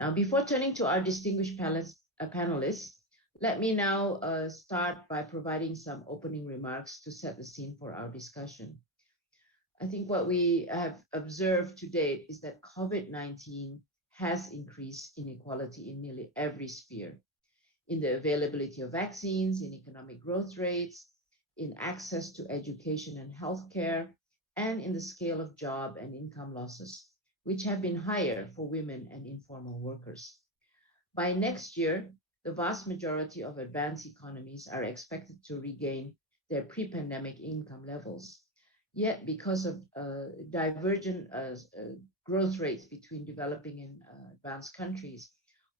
Now, before turning to our distinguished panelists, let me now start by providing some opening remarks to set the scene for our discussion. I think what we have observed to date is that COVID-19 has increased inequality in nearly every sphere, in the availability of vaccines, in economic growth rates, in access to education and healthcare, and in the scale of job and income losses, which have been higher for women and informal workers. By next year, the vast majority of advanced economies are expected to regain their pre-pandemic income levels. Yet, because of divergent growth rates between developing and advanced countries,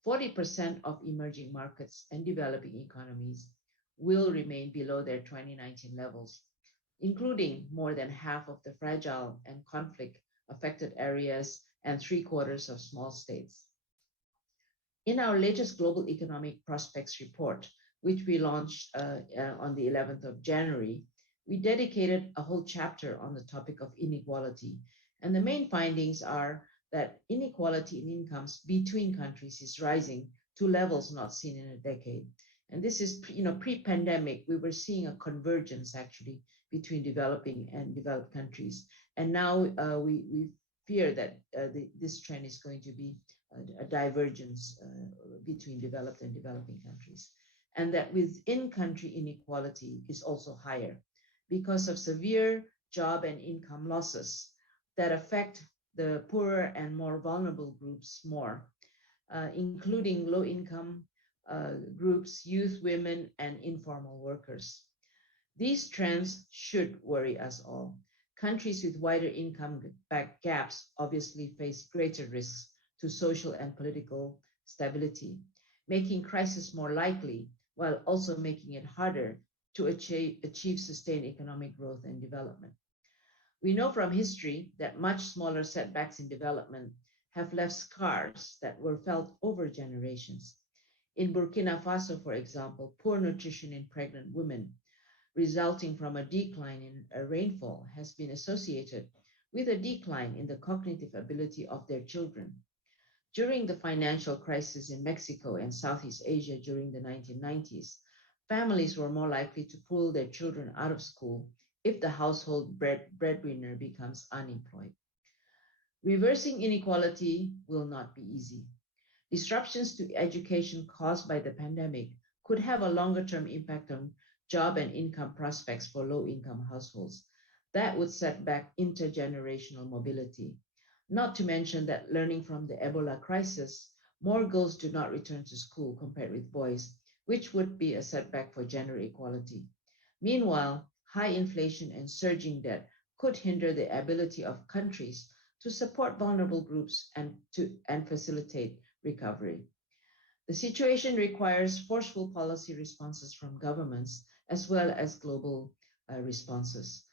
40% of emerging markets and developing economies will remain below their 2019 levels, including more than half of the fragile and conflict-affected areas and three-quarters of small states. In our latest Global Economic Prospects report, which we launched on the 11th of January, we dedicated a whole chapter on the topic of inequality. And the main findings are that inequality in incomes between countries is rising to levels not seen in a decade. And this is, pre-pandemic, we were seeing a convergence actually between developing and developed countries. And now we fear that this trend is going to be a divergence between developed and developing countries. And that within country inequality is also higher, because of severe job and income losses that affect the poorer and more vulnerable groups more, including low-income groups, youth, women, and informal workers. These trends should worry us all. Countries with wider income gaps obviously face greater risks to social and political stability, making crisis more likely, while also making it harder to achieve sustained economic growth and development. We know from history that much smaller setbacks in development have left scars that were felt over generations. In Burkina Faso, for example, poor nutrition in pregnant women, resulting from a decline in rainfall, has been associated with a decline in the cognitive ability of their children. During the financial crisis in Mexico and Southeast Asia during the 1990s, families were more likely to pull their children out of school if the household breadwinner becomes unemployed. Reversing inequality will not be easy. Disruptions to education caused by the pandemic could have a longer-term impact on job and income prospects for low-income households. That would set back intergenerational mobility. Not to mention that learning from the Ebola crisis, more girls do not return to school compared with boys, which would be a setback for gender equality. Meanwhile, high inflation and surging debt could hinder the ability of countries to support vulnerable groups and facilitate recovery. The situation requires forceful policy responses from governments as well as global responses.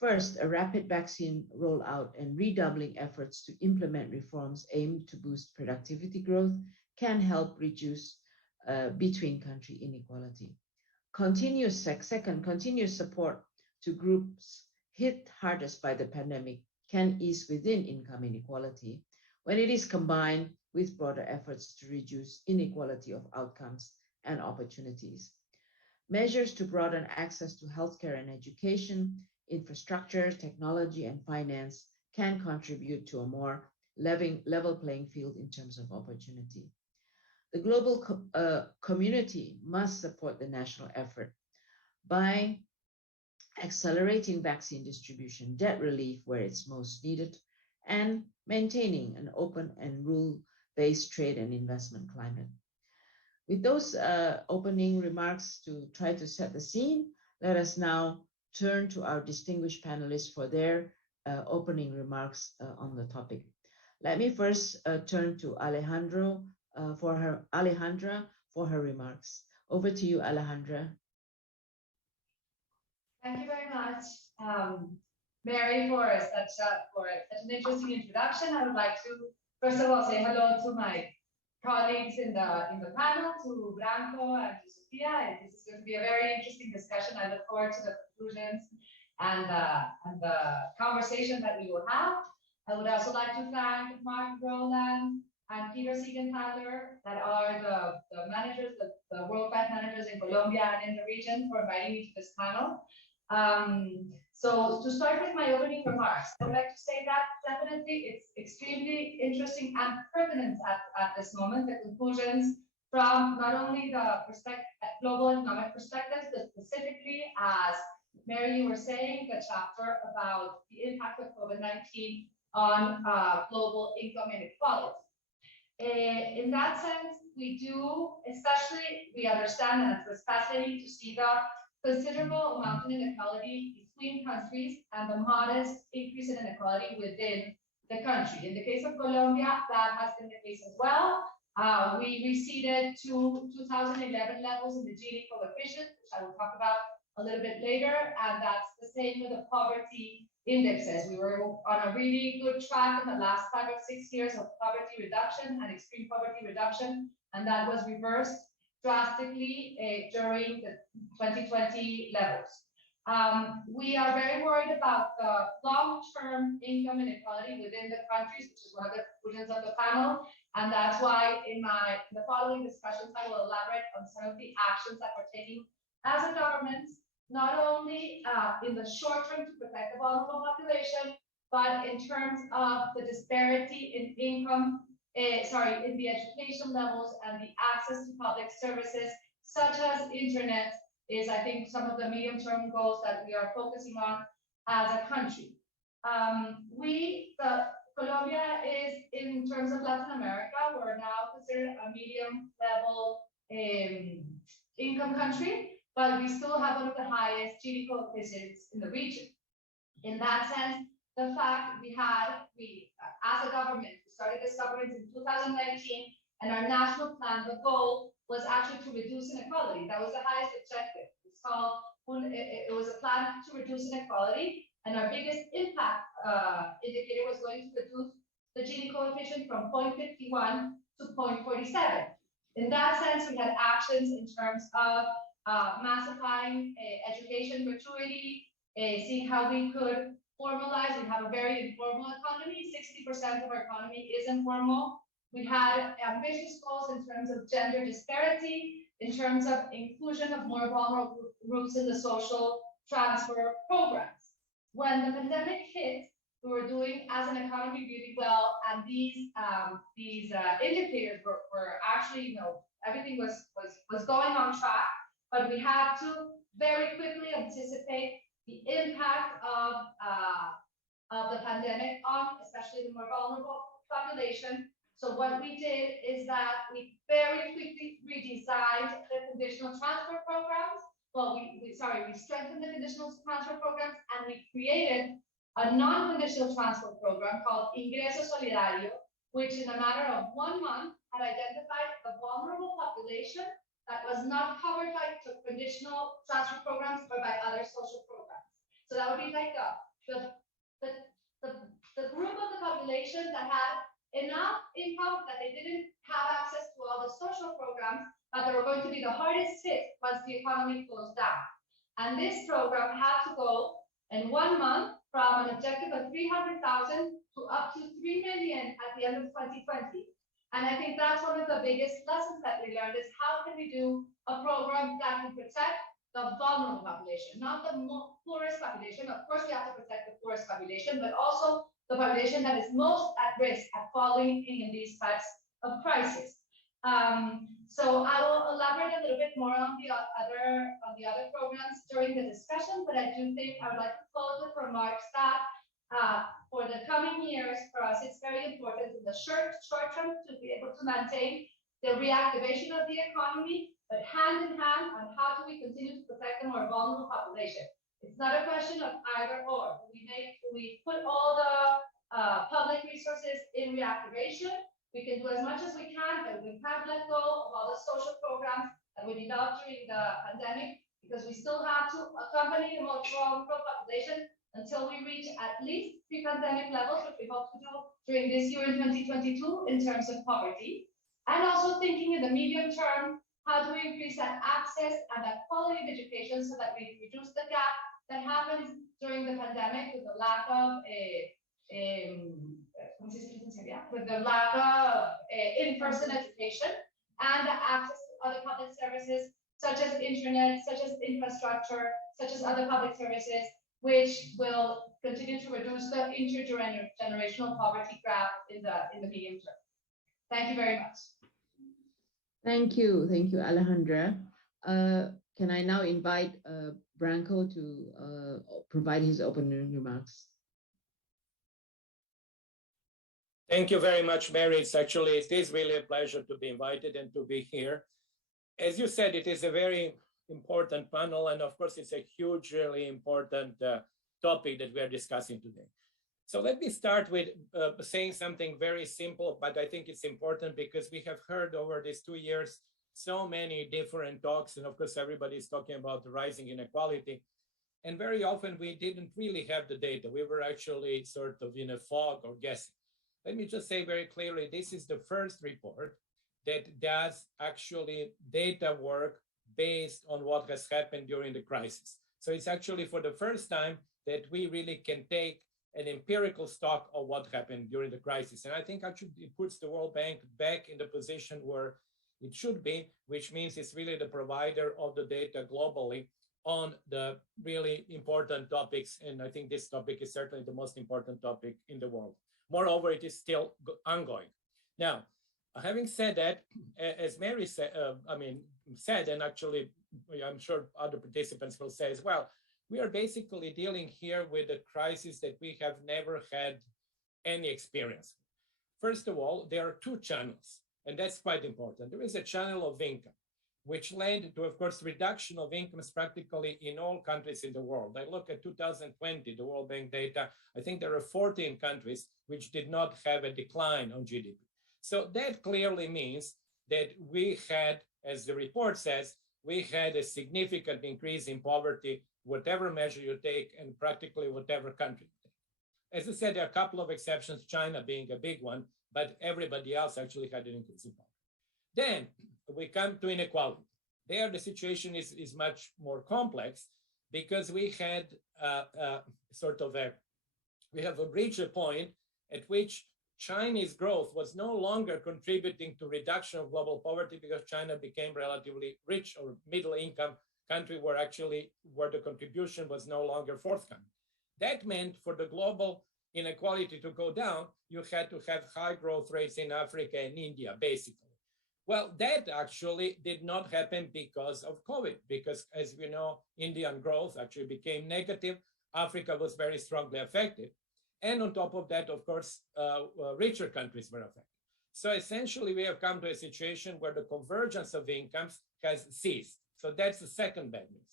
First, a rapid vaccine rollout and redoubling efforts to implement reforms aimed to boost productivity growth can help reduce between country inequality. Second, continuous support to groups hit hardest by the pandemic can ease within income inequality when it is combined with broader efforts to reduce inequality of outcomes and opportunities. Measures to broaden access to healthcare and education, infrastructure, technology, and finance can contribute to a more level playing field in terms of opportunity. The global community must support the national effort by accelerating vaccine distribution, debt relief where it's most needed, and maintaining an open and rule-based trade and investment climate. With those opening remarks to try to set the scene, let us now turn to our distinguished panelists for their opening remarks on the topic. Let me first turn to Alejandra for her remarks. Over to you, Alejandra. Thank you very much, Mary, for such an interesting introduction. I would like to first of all say hello to my colleagues in the panel, to Branko and to Sophia. This is going to be a very interesting discussion. I look forward to the conclusions and the conversation that we will have. I would also like to thank Mark Rowland and and Peter Siegenthaler, that are the managers, the World Bank managers in Colombia and in the region, for inviting me to this panel. So to start with my opening remarks, I would like to say that definitely it's extremely interesting and pertinent at this moment, the conclusions from not only the global economic perspectives, but specifically, as Mary, you were saying, the chapter about the impact of COVID-19 on global income inequality. In that sense, we do, especially, we understand, and it's fascinating to see the considerable amount of inequality between countries and the modest increase in inequality within the country. In the case of Colombia, that has been the case as well. We receded to 2011 levels in the Gini coefficient, which I will talk about a little bit later, and that's the same with the poverty indexes. We were on a really good track in the last 5 or 6 years of poverty reduction and extreme poverty reduction, and that was reversed drastically during the 2020 levels. We are very worried about the long-term income inequality within the countries, which is one of the conclusions of the panel, and that's why in the following discussions I will elaborate on some of the actions that we're taking as a government, not only in the short term to protect the vulnerable population, but in terms of the disparity in income, in the education levels and the access to public services, such as internet, is I think some of the medium-term goals that we are focusing on as a country. Colombia is, in terms of Latin America, we're now considered a medium-level income country, but we still have one of the highest Gini coefficients in the region. In that sense, the fact as a government, we started this government in 2019, and our national plan, the goal was actually to reduce inequality. That was the highest objective. It was a plan to reduce inequality, and our biggest impact indicator was going to reduce the Gini coefficient from 0.51 to 0.47. In that sense, we had actions in terms of massifying education gratuity, seeing how we could formalize. We have a very informal economy. 60% of our economy is informal. We had ambitious goals in terms of gender disparity, in terms of inclusion of more vulnerable groups in the social transfer programs. When the pandemic hit, we were doing as an economy really well, and these indicators were actually, everything was going on track. But we had to very quickly anticipate the impact of the pandemic on, especially the more vulnerable population. So what we did is that we very quickly redesigned the conditional transfer programs. Well, we strengthened the conditional transfer programs, and we created a non-conditional transfer program called Ingreso Solidario, which in a matter of 1 month had identified a vulnerable population that was not covered by conditional transfer programs or by other social programs. So that would be like the group of the population that had enough income that they didn't have access to all the social programs, but they were going to be the hardest hit once the economy closed down. And this program had to go in 1 month from an objective of 300,000 to up to 3 million at the end of 2020. And I think that's one of the biggest lessons that we learned is how can we do a program that can protect the vulnerable population, not the poorest population. Of course, we have to protect the poorest population, but also the population that is most at risk at falling in these types of crises. So I will elaborate a little bit more on the other programs during the discussion, but I do think I would like to close with remarks that for the coming years, for us, it's very important in the short term to be able to maintain the reactivation of the economy, but hand in hand on how do we continue to protect the more vulnerable population. It's not a question of either or. We put all the public resources in reactivation. We can do as much as we can, but we can't let go of all the social programs that we developed during the pandemic, because we still have to accompany the most vulnerable population until we reach at least pre-pandemic levels, which we hope to do during this year in 2022 in terms of poverty. And also thinking in the medium term, how do we increase that access and that quality of education so that we reduce the gap that happens during the pandemic with the lack of in-person education and access to other public services, such as internet, such as infrastructure, such as other public services, which will continue to reduce the intergenerational poverty gap in the medium term. Thank you very much. Thank you, Alejandra. Can I now invite Branko to provide his opening remarks? Thank you very much, Mary. It is really a pleasure to be invited and to be here. As you said, it is a very important panel, and of course, it's a hugely important topic that we are discussing today. So let me start with saying something very simple, but I think it's important because we have heard over these 2 years so many different talks, and of course, everybody is talking about the rising inequality. And very often we didn't really have the data. We were actually sort of in a fog or guessing. Let me just say very clearly, this is the first report that does actually data work based on what has happened during the crisis. So it's actually for the first time that we really can take an empirical stock of what happened during the crisis. And I think actually it puts the World Bank back in the position where it should be, which means it's really the provider of the data globally on the really important topics. And I think this topic is certainly the most important topic in the world. Moreover, it is still ongoing. Now, having said that, as Mary said, and actually I'm sure other participants will say as well, we are basically dealing here with a crisis that we have never had any experience. First of all, there are two channels, and that's quite important. There is a channel of income, which led to, of course, reduction of incomes practically in all countries in the world. I look at 2020, the World Bank data, I think there are 14 countries which did not have a decline on GDP. So that clearly means that we had, as the report says, we had a significant increase in poverty, whatever measure you take, and practically whatever country you take. As I said, there are a couple of exceptions, China being a big one, but everybody else actually had an increase in poverty. Then we come to inequality. There, the situation is much more complex because we had we have reached a point at which Chinese growth was no longer contributing to reduction of global poverty because China became relatively rich or middle income country where the contribution was no longer forthcoming. That meant for the global inequality to go down, you had to have high growth rates in Africa and India, basically. Well, that actually did not happen because of COVID, because as we know, Indian growth actually became negative. Africa was very strongly affected. And on top of that, of course, richer countries were affected. So essentially, we have come to a situation where the convergence of incomes has ceased. So that's the second bad news.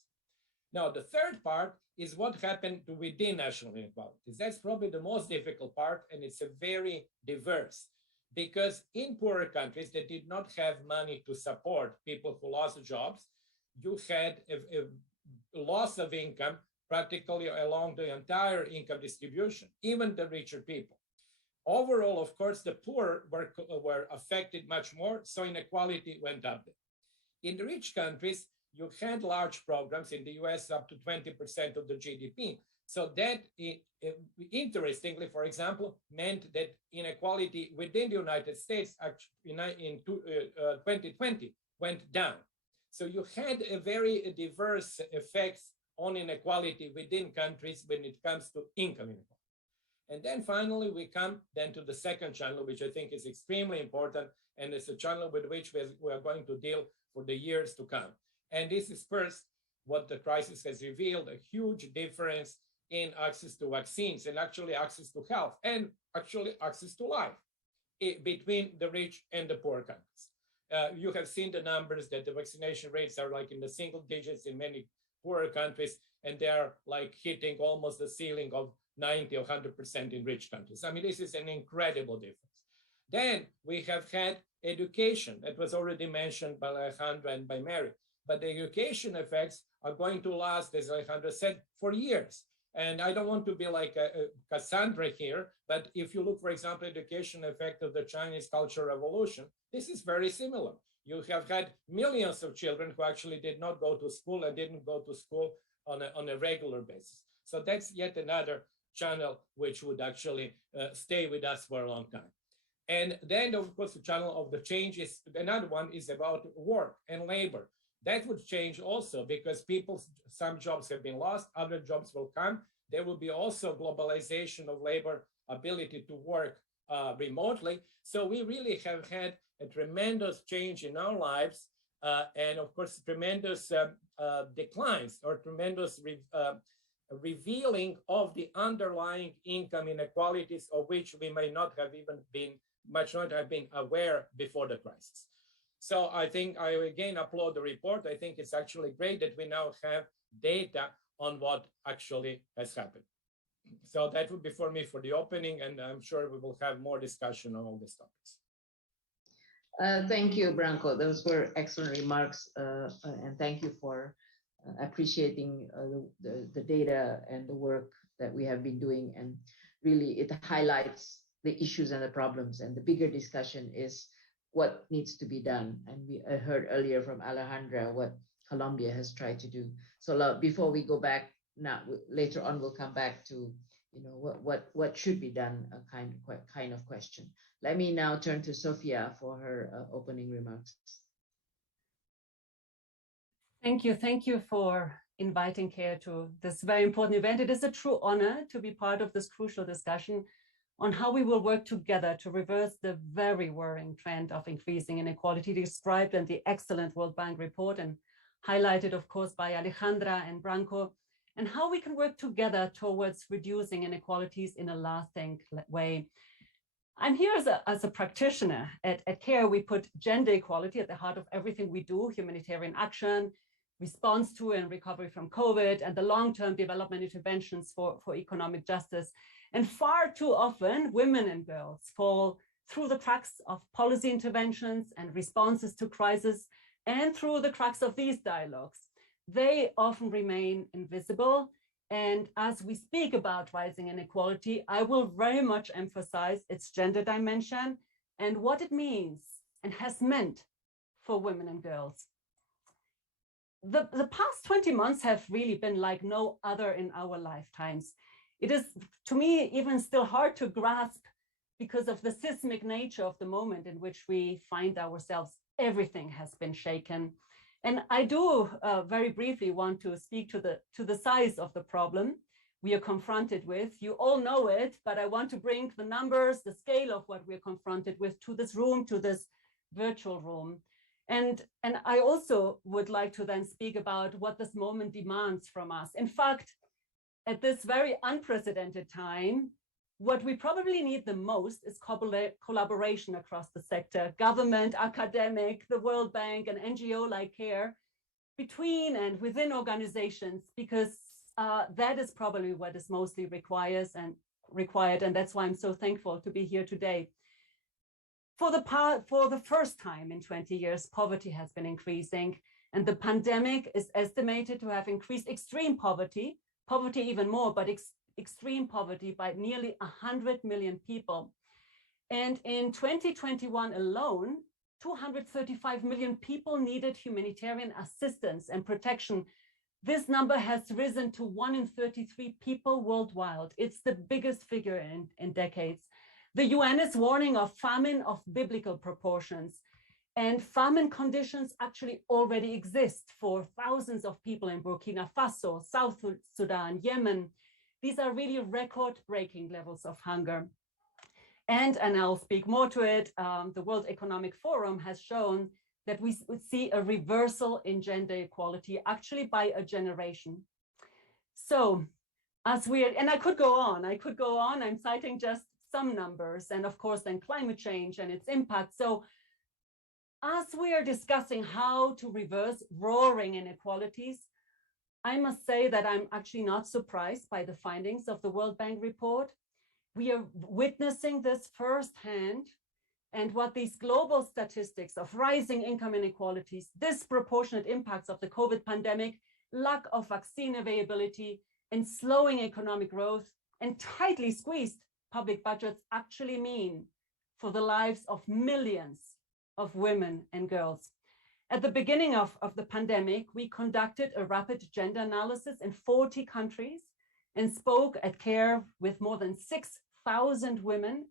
Now, the third part is what happened to within national inequalities. That's probably the most difficult part, and it's a very diverse. Because in poorer countries that did not have money to support people who lost jobs, you had a loss of income practically along the entire income distribution, even the richer people. Overall, of course, the poor were affected much more, so inequality went up there. In the rich countries, you had large programs in the US up to 20% of the GDP. So that, interestingly, for example, meant that inequality within the United States in 2020 went down. So you had a very diverse effects on inequality within countries when it comes to income inequality. And then finally, we come then to the second channel, which I think is extremely important, and it's a channel with which we are going to deal for the years to come. And this is first what the crisis has revealed, a huge difference in access to vaccines and actually access to health and actually access to life between the rich and the poor countries. You have seen the numbers that the vaccination rates are like in the single digits in many poorer countries, and they are like hitting almost the ceiling of 90 or 100% in rich countries. I mean, this is an incredible difference. Then we have had education that was already mentioned by Alejandra and by Mary, but the education effects are going to last, as Alejandra said, for years. And I don't want to be like a Cassandra here, but if you look, for example, education effect of the Chinese Cultural Revolution, this is very similar. You have had millions of children who actually did not go to school and didn't go to school on a regular basis. So that's yet another channel which would actually stay with us for a long time. And then, of course, the channel of the change is another one is about work and labor. That would change also because some jobs have been lost, other jobs will come. There will be also globalization of labor ability to work remotely. So we really have had a tremendous change in our lives, and of course, tremendous declines or tremendous revealing of the underlying income inequalities of which we may not have been aware before the crisis. So I think I again applaud the report. I think it's actually great that we now have data on what actually has happened. So that would be for me for the opening, and I'm sure we will have more discussion on all these topics. Thank you, Branko. Those were excellent remarks, and thank you for appreciating the data and the work that we have been doing. And really, it highlights the issues and the problems. And the bigger discussion is what needs to be done. And we heard earlier from Alejandra what Colombia has tried to do. So before we go back, now later on we'll come back to what should be done, a kind of question. Let me now turn to Sofia for her opening remarks. Thank you for inviting CARE to this very important event. It is a true honor to be part of this crucial discussion on how we will work together to reverse the very worrying trend of increasing inequality described in the excellent World Bank report and highlighted, of course, by Alejandra and Branko, and how we can work together towards reducing inequalities in a lasting way. I'm here as a practitioner. At CARE, we put gender equality at the heart of everything we do: humanitarian action, response to and recovery from COVID, and the long-term development interventions for economic justice. And far too often, women and girls fall through the cracks of policy interventions and responses to crisis, and through the cracks of these dialogues. They often remain invisible. And as we speak about rising inequality, I will very much emphasize its gender dimension and what it means and has meant for women and girls. The past 20 months have really been like no other in our lifetimes. It is, to me, even still hard to grasp because of the seismic nature of the moment in which we find ourselves. Everything has been shaken. And I do very briefly want to speak to the size of the problem we are confronted with. You all know it, but I want to bring the numbers, the scale of what we're confronted with to this room, to this virtual room. And I also would like to then speak about what this moment demands from us. In fact, at this very unprecedented time, what we probably need the most is collaboration across the sector: government, academic, the World Bank, and NGO like CARE, between and within organizations, because that is probably what is mostly required, and that's why I'm so thankful to be here today. For the first time in 20 years, poverty has been increasing, and the pandemic is estimated to have increased extreme poverty even more, but extreme poverty by nearly 100 million people. And in 2021 alone, 235 million people needed humanitarian assistance and protection. This number has risen to 1 in 33 people worldwide. It's the biggest figure in decades. The UN is warning of famine of biblical proportions, and famine conditions actually already exist for thousands of people in Burkina Faso, South Sudan, Yemen. These are really record-breaking levels of hunger. And I'll speak more to it, the World Economic Forum has shown that we see a reversal in gender equality, actually by a generation. So and I could go on, I'm citing just some numbers, and of course then climate change and its impact. So as we are discussing how to reverse roaring inequalities, I must say that I'm actually not surprised by the findings of the World Bank report. We are witnessing this firsthand, and what these global statistics of rising income inequalities, disproportionate impacts of the COVID pandemic, lack of vaccine availability, and slowing economic growth, and tightly squeezed public budgets actually mean for the lives of millions of women and girls. At the beginning of the pandemic, we conducted a rapid gender analysis in 40 countries and spoke at CARE with more than 6,000 women.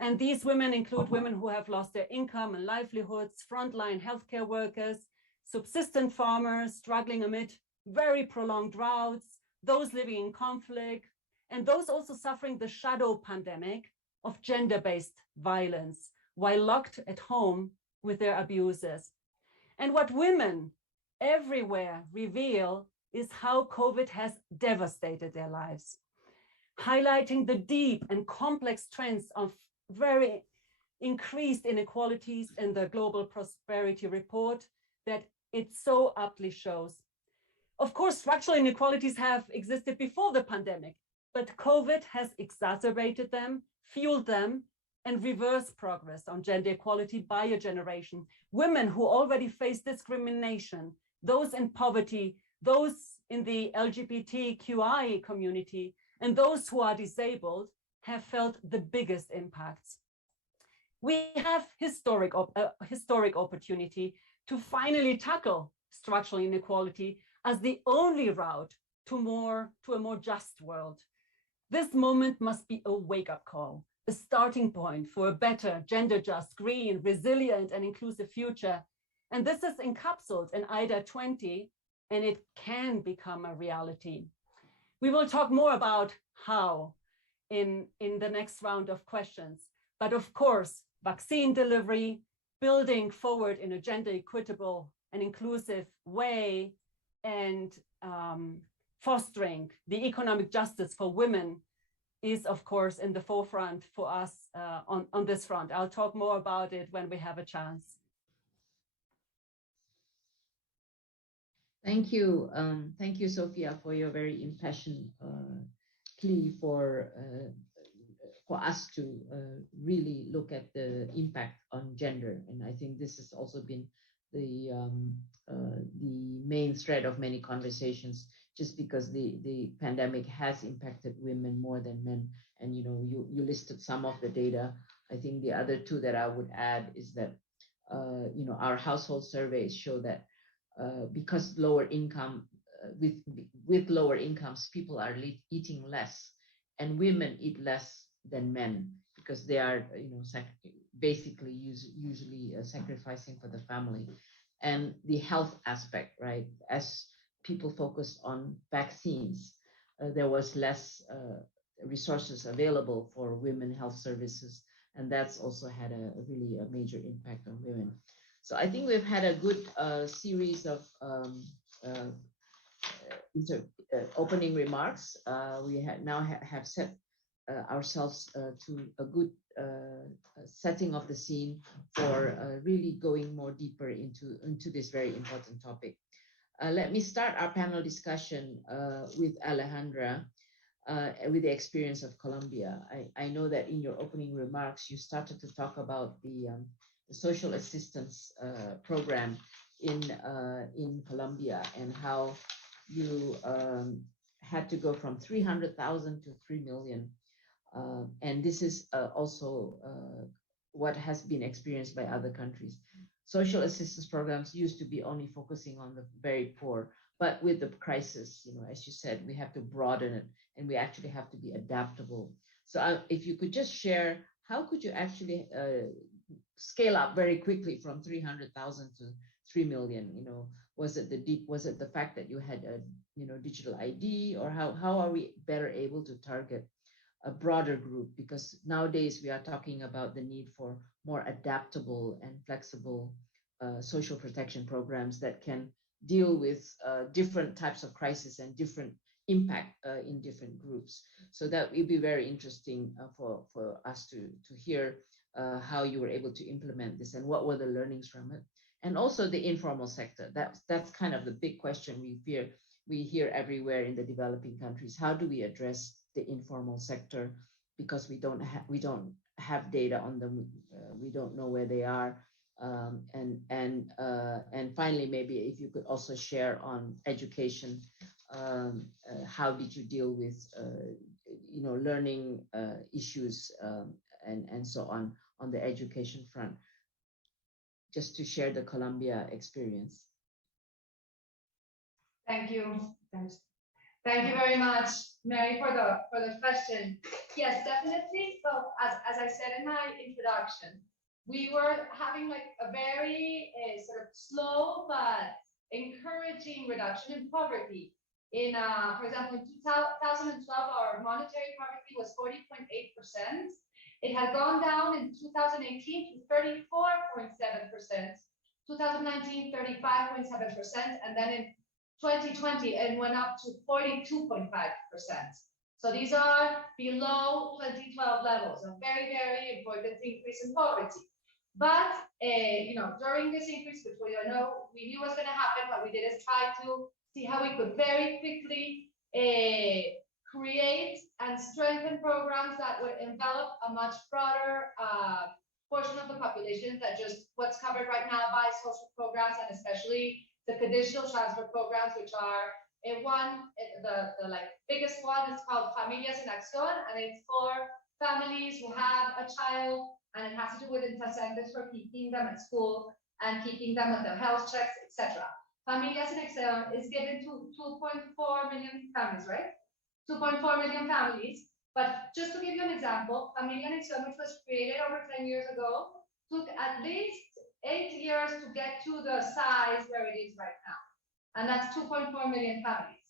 And these women include women who have lost their income and livelihoods, frontline healthcare workers, subsistent farmers struggling amid very prolonged droughts, those living in conflict, and those also suffering the shadow pandemic of gender-based violence while locked at home with their abusers. And what women everywhere reveal is how COVID has devastated their lives, highlighting the deep and complex trends of very increased inequalities in the Global Prosperity Report that it so aptly shows. Of course, structural inequalities have existed before the pandemic, but COVID has exacerbated them, fueled them, and reversed progress on gender equality by a generation. Women who already face discrimination, those in poverty, those in the LGBTQI community, and those who are disabled have felt the biggest impacts. We have historic opportunity to finally tackle structural inequality as the only route to a more just world. This moment must be a wake-up call, a starting point for a better, gender-just, green, resilient, and inclusive future. And this is encapsulated in IDA 20, and it can become a reality. We will talk more about how in the next round of questions. But of course, vaccine delivery, building forward in a gender equitable and inclusive way, and fostering the economic justice for women is, of course, in the forefront for us on this front. I'll talk more about it when we have a chance. Thank you. Thank you, Sophia, for your very impassioned plea for us to really look at the impact on gender. And I think this has also been the main thread of many conversations, just because the pandemic has impacted women more than men. And you listed some of the data. I think the other two that I would add is that our household surveys show that because lower income with lower incomes, people are eating less, and women eat less than men because they are basically usually sacrificing for the family. And the health aspect, right? As people focused on vaccines, there was less resources available for women health services, and that's also had really a major impact on women. So I think we've had a good series of opening remarks. We have set ourselves to a good setting of the scene for really going more deeper into this very important topic. Let me start our panel discussion with Alejandra with the experience of Colombia. I know that in your opening remarks, you started to talk about the social assistance program in Colombia, and how you had to go from 300,000 to 3 million. And this is also what has been experienced by other countries. Social assistance programs used to be only focusing on the very poor, but with the crisis, as you said, we have to broaden it, and we actually have to be adaptable. So if you could just share, how could you actually scale up very quickly from 300,000 to 3 million? Was it the fact that you had a digital ID, or how are we better able to target a broader group? Because nowadays we are talking about the need for more adaptable and flexible social protection programs that can deal with different types of crisis and different impact in different groups. So that would be very interesting for us to hear how you were able to implement this and what were the learnings from it. And also the informal sector. That's kind of the big question we hear everywhere in the developing countries. How do we address the informal sector? Because we don't have data on them. We don't know where they are. And finally, maybe if you could also share on education, how did you deal with learning issues and so on the education front, just to share the Colombia experience. Thank you. Thanks. Thank you very much, Mary, for the question. Yes, definitely. So as I said in my introduction, we were having like a very sort of slow but encouraging reduction in poverty. For example, in 2012, our monetary poverty was 40.8%. It had gone down in 2018 to 34.7%, 2019, 35.7%, and then in 2020, it went up to 42.5%. So these are below 2012 levels, a very, very important increase in poverty. But during this increase, which we knew was going to happen, what we did is try to see how we could very quickly create and strengthen programs that would envelop a much broader portion of the population than just what's covered right now by social programs, and especially the conditional transfer programs, which are the biggest one is called Familias en Acción, and it's for families who have a child, and it has to do with incentives for keeping them at school and keeping them with their health checks, etc. Familias en Acción is given to 2.4 million families, right? 2.4 million families. But just to give you an example, Familia en Acción, which was created over 10 years ago, took at least 8 years to get to the size where it is right now. And that's 2.4 million families.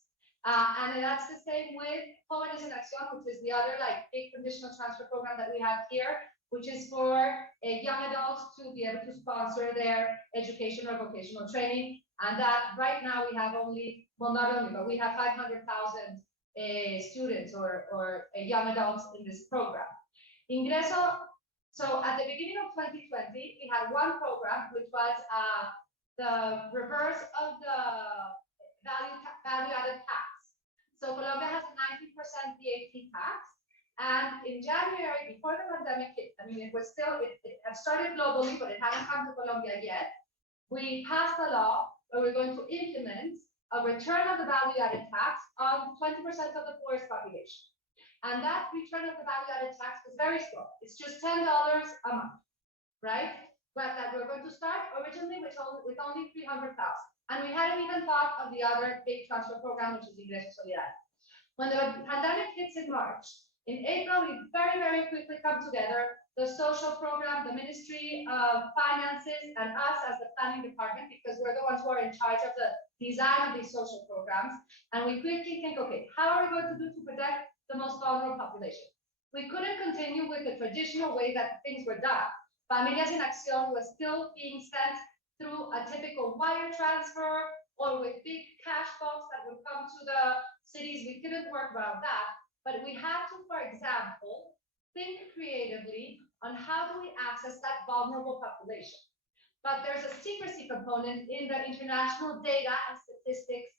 And that's the same with Jóvenes en Acción, which is the other big conditional transfer program that we have here, which is for young adults to be able to sponsor their education or vocational training. And that right now we have only, well, not only, but we have 500,000 students or young adults in this program. Ingreso. So at the beginning of 2020, we had one program, which was the reverse of the value-added tax. So Colombia has a 19% VAT tax. And in January, before the pandemic hit, I mean, it had started globally, but it hadn't come to Colombia yet. We passed a law where we're going to implement a return of the value-added tax on 20% of the poorest population. And that return of the value-added tax was very small. It's just $10 a month, right? But that we're going to start originally with only 300,000. And we hadn't even thought of the other big transfer program, which is Ingreso Solidario. When the pandemic hits in March, in April, we very, very quickly come together, the social program, the Ministry of Finances, and us as the planning department, because we're the ones who are in charge of the design of these social programs. And we quickly think, okay, how are we going to do to protect the most vulnerable population? We couldn't continue with the traditional way that things were done. Familias en Acción was still being sent through a typical wire transfer or with big cash box that would come to the cities. We couldn't work around that, but we had to, for example, think creatively on how do we access that vulnerable population. But there's a secrecy component in the International Data and Statistics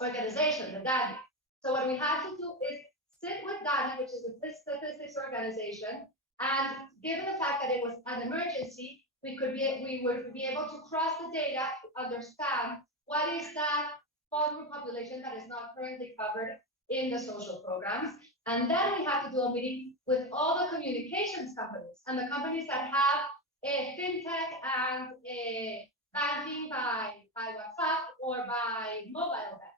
Organization, the DANI. So what we had to do is sit with DANI, which is the statistics organization, and given the fact that it was an emergency, we would be able to cross the data to understand what is that vulnerable population that is not currently covered in the social programs. And then we have to do a meeting with all the communications companies and the companies that have fintech and banking by WhatsApp or by mobile banking.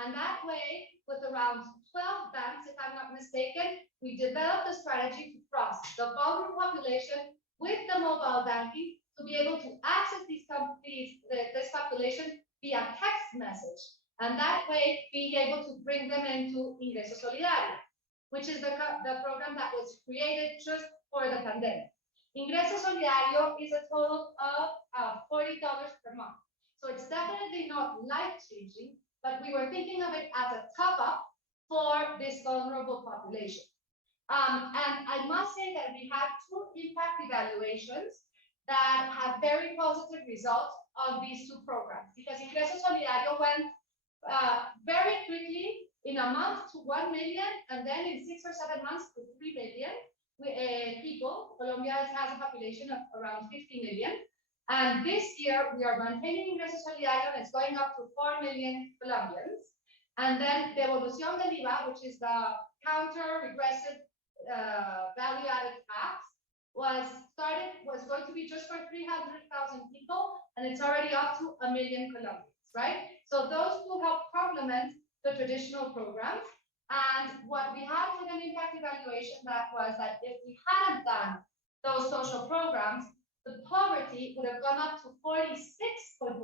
And that way, with around 12 banks, if I'm not mistaken, we developed a strategy to cross the vulnerable population with the mobile banking to be able to access these companies, this population via text message. And that way, being able to bring them into Ingreso Solidario, which is the program that was created just for the pandemic. Ingreso Solidario is a total of $40 per month. So it's definitely not life-changing, but we were thinking of it as a top-up for this vulnerable population. And I must say that we had 2 impact evaluations that have very positive results on these 2 programs, because Ingreso Solidario went very quickly in a month to 1 million, and then in 6 or 7 months to 3 million people. Colombia has a population of around 50 million. And this year we are maintaining Ingreso Solidario, and it's going up to 4 million Colombians. And then Devolución del IVA, which is the counter-regressive value-added tax, was going to be just for 300,000 people, and it's already up to 1 million Colombians. right? So those two help complement the traditional programs. And what we had with an impact evaluation that was that if we hadn't done those social programs, the poverty would have gone up to 46.1%.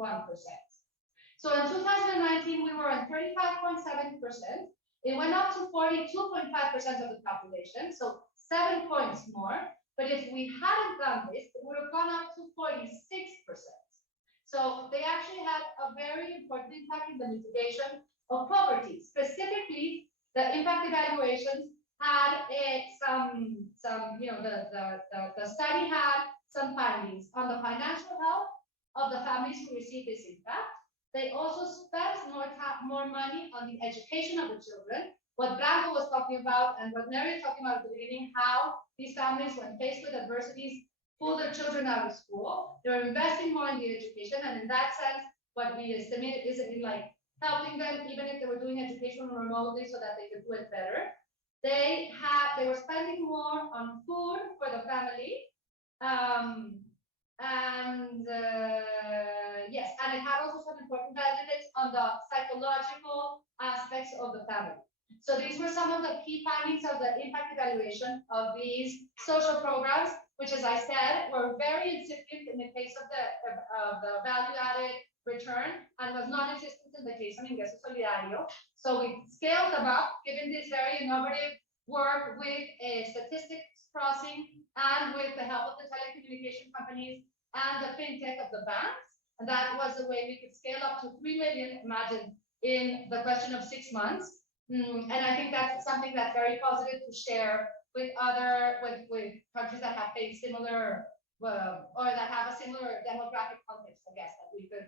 So in 2019, we were at 35.7%. It went up to 42.5% of the population, so 7 points more. But if we hadn't done this, it would have gone up to 46%. So they actually had a very important impact in the mitigation of poverty. Specifically, the impact evaluations had the study had some findings on the financial health of the families who received this impact. They also spent more money on the education of the children, what Branko was talking about and what Mary was talking about at the beginning, how these families, when faced with adversities, pull their children out of school. They're investing more in the education, and in that sense, what we estimate is in like helping them, even if they were doing education remotely, so that they could do it better. They were spending more on food for the family, yes, and it had also some important benefits on the psychological aspects of the family. So these were some of the key findings of the impact evaluation of these social programs, which, as I said, were very incipient in the case of the value-added return and was non-existent in the case of Ingreso Solidario. So we scaled them up, given this very innovative work with statistics crossing and with the help of the telecommunication companies and the fintech of the banks. And that was the way we could scale up to 3 million, imagine, in the question of 6 months. And I think that's something that's very positive to share with with countries that have faced similar, or that have a similar demographic context, I guess, that we could,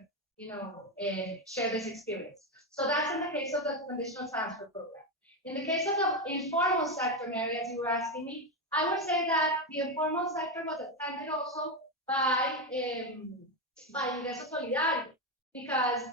share this experience. So that's in the case of the conditional transfer program. In the case of the informal sector, Mary, as you were asking me, I would say that the informal sector was attended also by Ingreso Solidario, because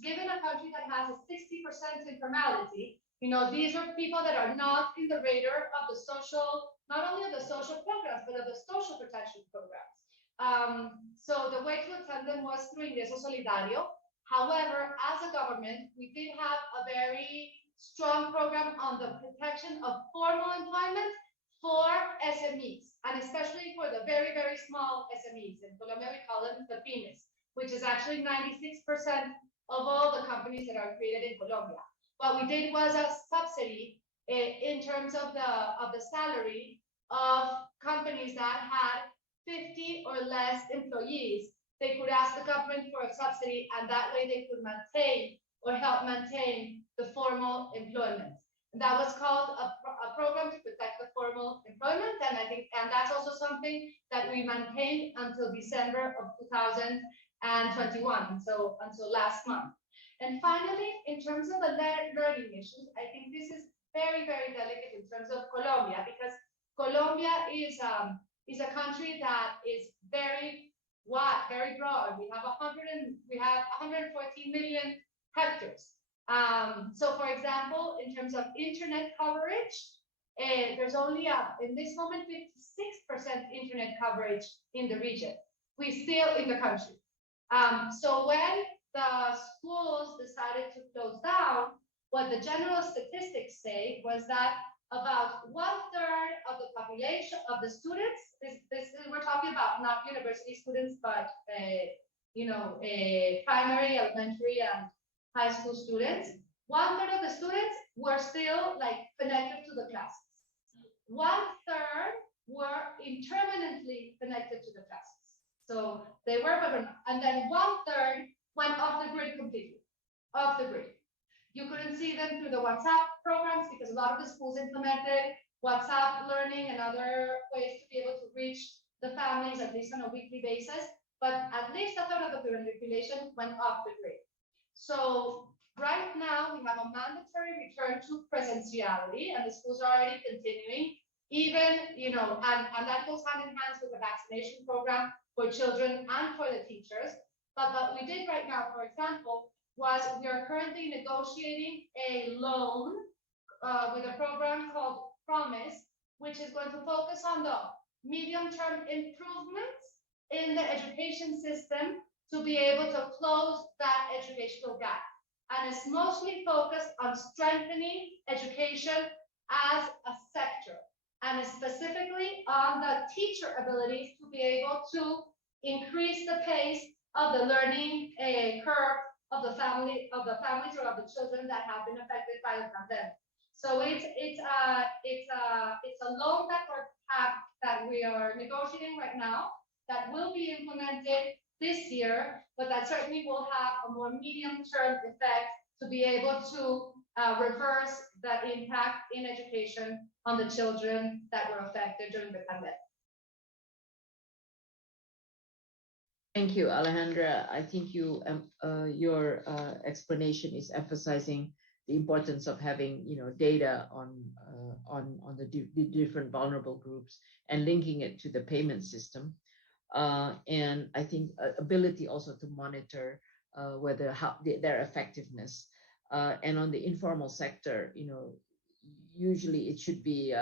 given a country that has a 60% informality, these are people that are not in the radar of the social, not only of the social programs, but of the social protection programs. So the way to attend them was through Ingreso Solidario. However, as a government, we did have a very strong program on the protection of formal employment for SMEs, and especially for the very, very small SMEs. In Colombia, we call them the pymes, which is actually 96% of all the companies that are created in Colombia. What we did was a subsidy in terms of the salary of companies that had 50 or less employees. They could ask the government for a subsidy, and that way they could maintain or help maintain the formal employment. And that was called a program to protect the formal employment, and that's also something that we maintained until December of 2021, so until last month. And finally, in terms of the learning issues, I think this is very, very delicate in terms of Colombia, because Colombia is a country that is very wide, very broad. We have 114 million hectares. So, for example, in terms of internet coverage, there's only in this moment 56% internet coverage in the region. We still in the country. So when the schools decided to close down, what the general statistics say was that about 1/3 of the population of the students, we're talking about not university students, but primary, elementary, and high school students. 1/3 of the students were still connected to the classes. 1/3 were intermittently connected to the classes. So they were, and then 1/3 went off the grid completely, off the grid. You couldn't see them through the WhatsApp programs because a lot of the schools implemented WhatsApp learning and other ways to be able to reach the families, at least on a weekly basis. But at least 1/3 of the population went off the grid. So right now we have a mandatory return to presentiality, and the schools are already continuing. Even, and that goes hand in hand with the vaccination program for children and for the teachers. But what we did right now, for example, was we are currently negotiating a loan with a program called Promise, which is going to focus on the medium-term improvements in the education system to be able to close that educational gap. And it's mostly focused on strengthening education as a sector, and specifically on the teacher abilities to be able to increase the pace of the learning curve of the families or of the children that have been affected by the pandemic. So it's a loan that we are negotiating right now that will be implemented this year, but that certainly will have a more medium-term effect to be able to reverse the impact in education on the children that were affected during the pandemic. Thank you, Alejandra. I think your explanation is emphasizing the importance of having data on the different vulnerable groups and linking it to the payment system, and I think ability also to monitor whether their effectiveness, and on the informal sector, usually it should be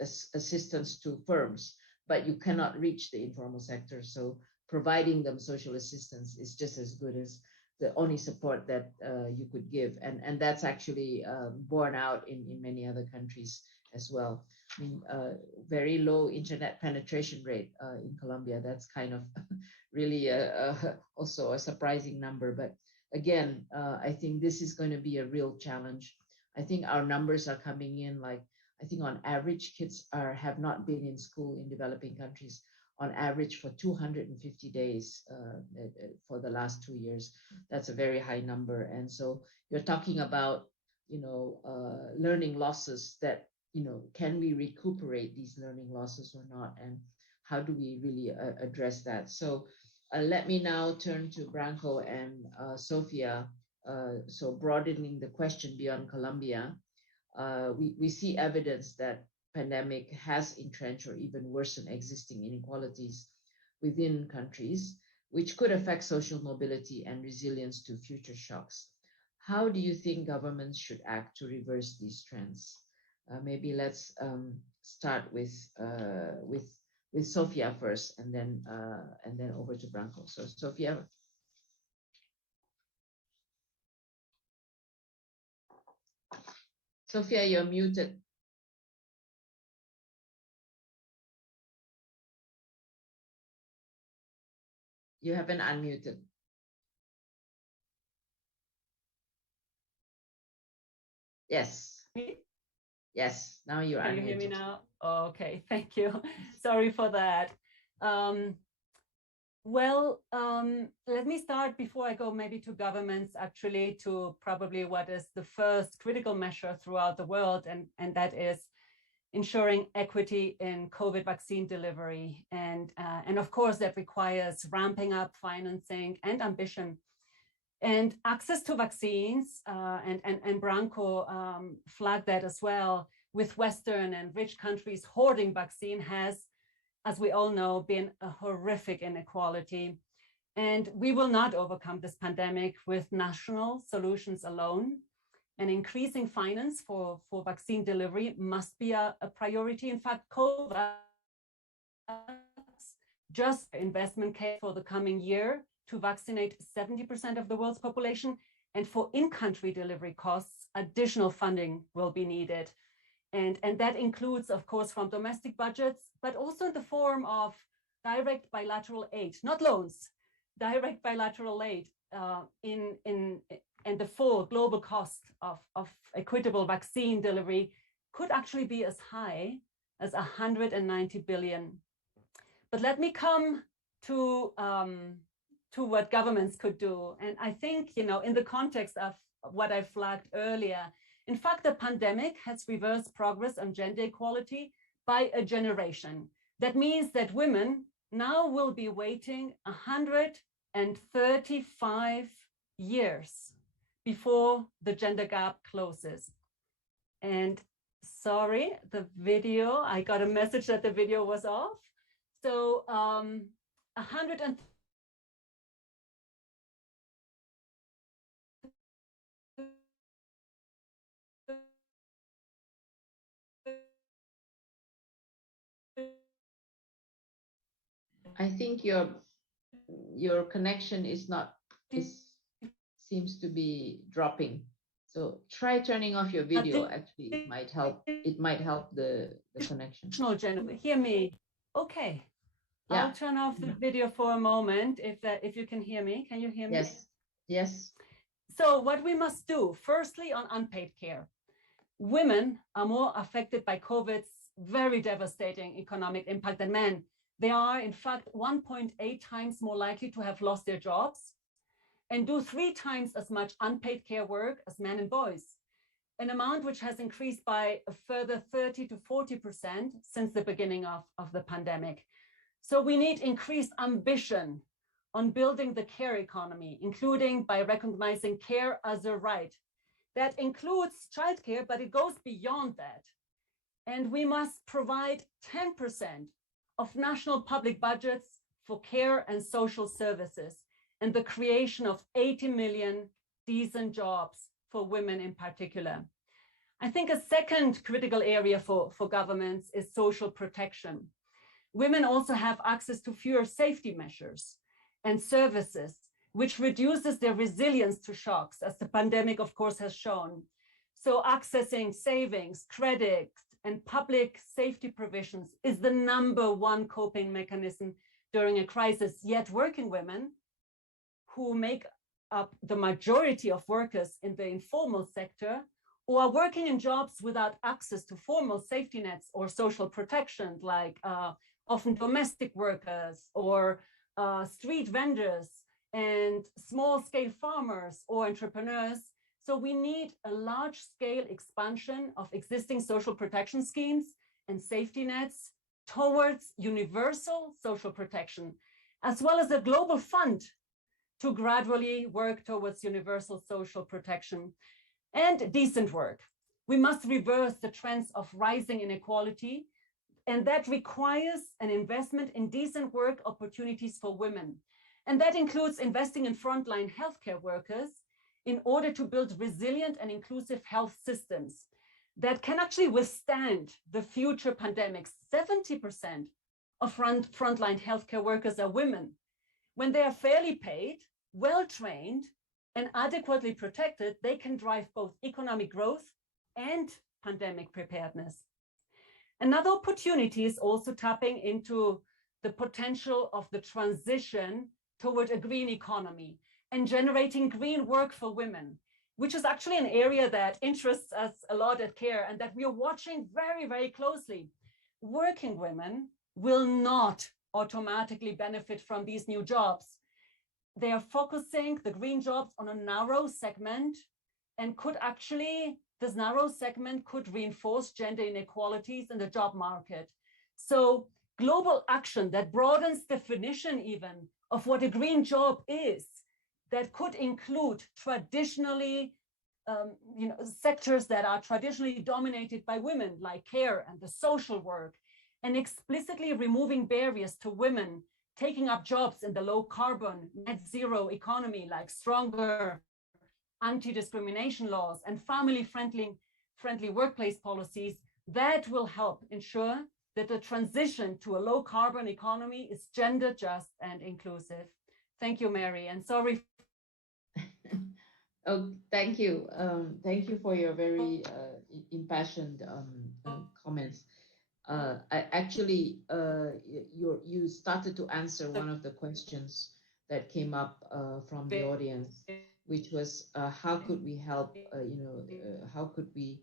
assistance to firms, but you cannot reach the informal sector, so providing them social assistance is just as good as the only support that you could give, and that's actually borne out in many other countries as well. I mean, very low internet penetration rate in Colombia. That's kind of really also a surprising number. But again, I think this is going to be a real challenge. I think our numbers are coming in like, I think on average, kids have not been in school in developing countries on average for 250 days for the last 2 years. That's a very high number. And so you're talking about, learning losses that, can we recuperate these learning losses or not? And how do we really address that? So let me now turn to Branko and Sophia. So broadening the question beyond Colombia, we see evidence that pandemic has entrenched or even worsened existing inequalities within countries, which could affect social mobility and resilience to future shocks. How do you think governments should act to reverse these trends? Maybe let's start with Sophia first, and then over to Branko. So Sophia. Sophia, you're muted. You haven't unmuted. Yes. Me? Yes, now you're unmuted. Can you hear me now? Okay, thank you. Sorry for that. Let me start before I go maybe to governments, actually, to probably what is the first critical measure throughout the world, and that is ensuring equity in COVID vaccine delivery. And of course, that requires ramping up financing and ambition. And access to vaccines, and Branko flagged that as well, with Western and rich countries hoarding vaccine has, as we all know, been a horrific inequality. And we will not overcome this pandemic with national solutions alone. And increasing finance for vaccine delivery must be a priority. In fact, COVAX just investment case for the coming year to vaccinate 70% of the world's population. And for in-country delivery costs, additional funding will be needed. And that includes, of course, from domestic budgets, but also in the form of direct bilateral aid, not loans, direct bilateral aid and the full global cost of equitable vaccine delivery could actually be as high as 190 billion. But let me come to what governments could do. And I think, in the context of what I flagged earlier, in fact, the pandemic has reversed progress on gender equality by a generation. That means that women now will be waiting 135 years before the gender gap closes. And sorry, the video, I got a message that the video was off. So 100 I think you're your connection is not, is, seems to be dropping. So try turning off your video. Actually, it might help. It might help the connection. Hear me? Okay. Yeah. I'll turn off the video for a moment if you can hear me. Can you hear me? Yes. Yes. So what we must do, firstly, on unpaid care. Women are more affected by COVID's very devastating economic impact than men. They are, in fact, 1.8 times more likely to have lost their jobs and do 3 times as much unpaid care work as men and boys, an amount which has increased by a further 30 to 40% since the beginning of the pandemic. So we need increased ambition on building the care economy, including by recognizing care as a right. That includes childcare, but it goes beyond that. And we must provide 10% of national public budgets for care and social services, and the creation of 80 million decent jobs for women in particular. I think a second critical area for governments is social protection. Women also have access to fewer safety measures and services, which reduces their resilience to shocks, as the pandemic, of course, has shown. So accessing savings, credit, and public safety provisions is the #1 coping mechanism during a crisis. Yet working women, who make up the majority of workers in the informal sector, or are working in jobs without access to formal safety nets or social protection, like often domestic workers or street vendors and small-scale farmers or entrepreneurs. So we need a large-scale expansion of existing social protection schemes and safety nets towards universal social protection, as well as a global fund to gradually work towards universal social protection and decent work. We must reverse the trends of rising inequality, and that requires an investment in decent work opportunities for women. And that includes investing in frontline healthcare workers in order to build resilient and inclusive health systems that can actually withstand the future pandemics. 70% of frontline healthcare workers are women. When they are fairly paid, well-trained, and adequately protected, they can drive both economic growth and pandemic preparedness. Another opportunity is also tapping into the potential of the transition toward a green economy and generating green work for women, which is actually an area that interests us a lot at CARE and that we are watching very, very closely. Working women will not automatically benefit from these new jobs. They are focusing the green jobs on a narrow segment and this narrow segment could reinforce gender inequalities in the job market. So global action that broadens definition even of what a green job is, that could include traditionally, sectors that are traditionally dominated by women, like care and the social work, and explicitly removing barriers to women taking up jobs in the low carbon net zero economy, like stronger anti-discrimination laws and family-friendly workplace policies, that will help ensure that the transition to a low carbon economy is gender just and inclusive. Thank you, Mary, and sorry. Oh, thank you. Thank you for your very impassioned comments. You started to answer one of the questions that came up from the audience, which was how could we help? How could we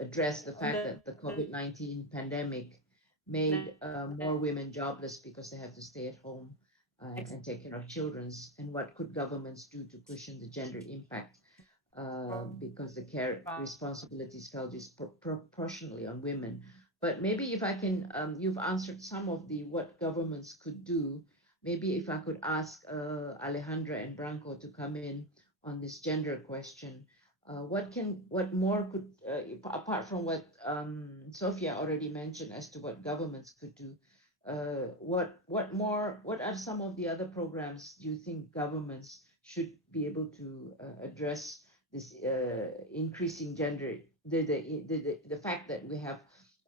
address the fact that the COVID-19 pandemic made more women jobless because they have to stay at home and take care of children, and what could governments do to cushion the gender impact because the care responsibilities fell disproportionately on women. But maybe if I can, you've answered some of what governments could do. Maybe if I could ask Alejandra and Branko to come in on this gender question. What more could, apart from what Sophia already mentioned as to what governments could do, what are some of the other programs do you think governments should be able to address this increasing gender, the fact that we have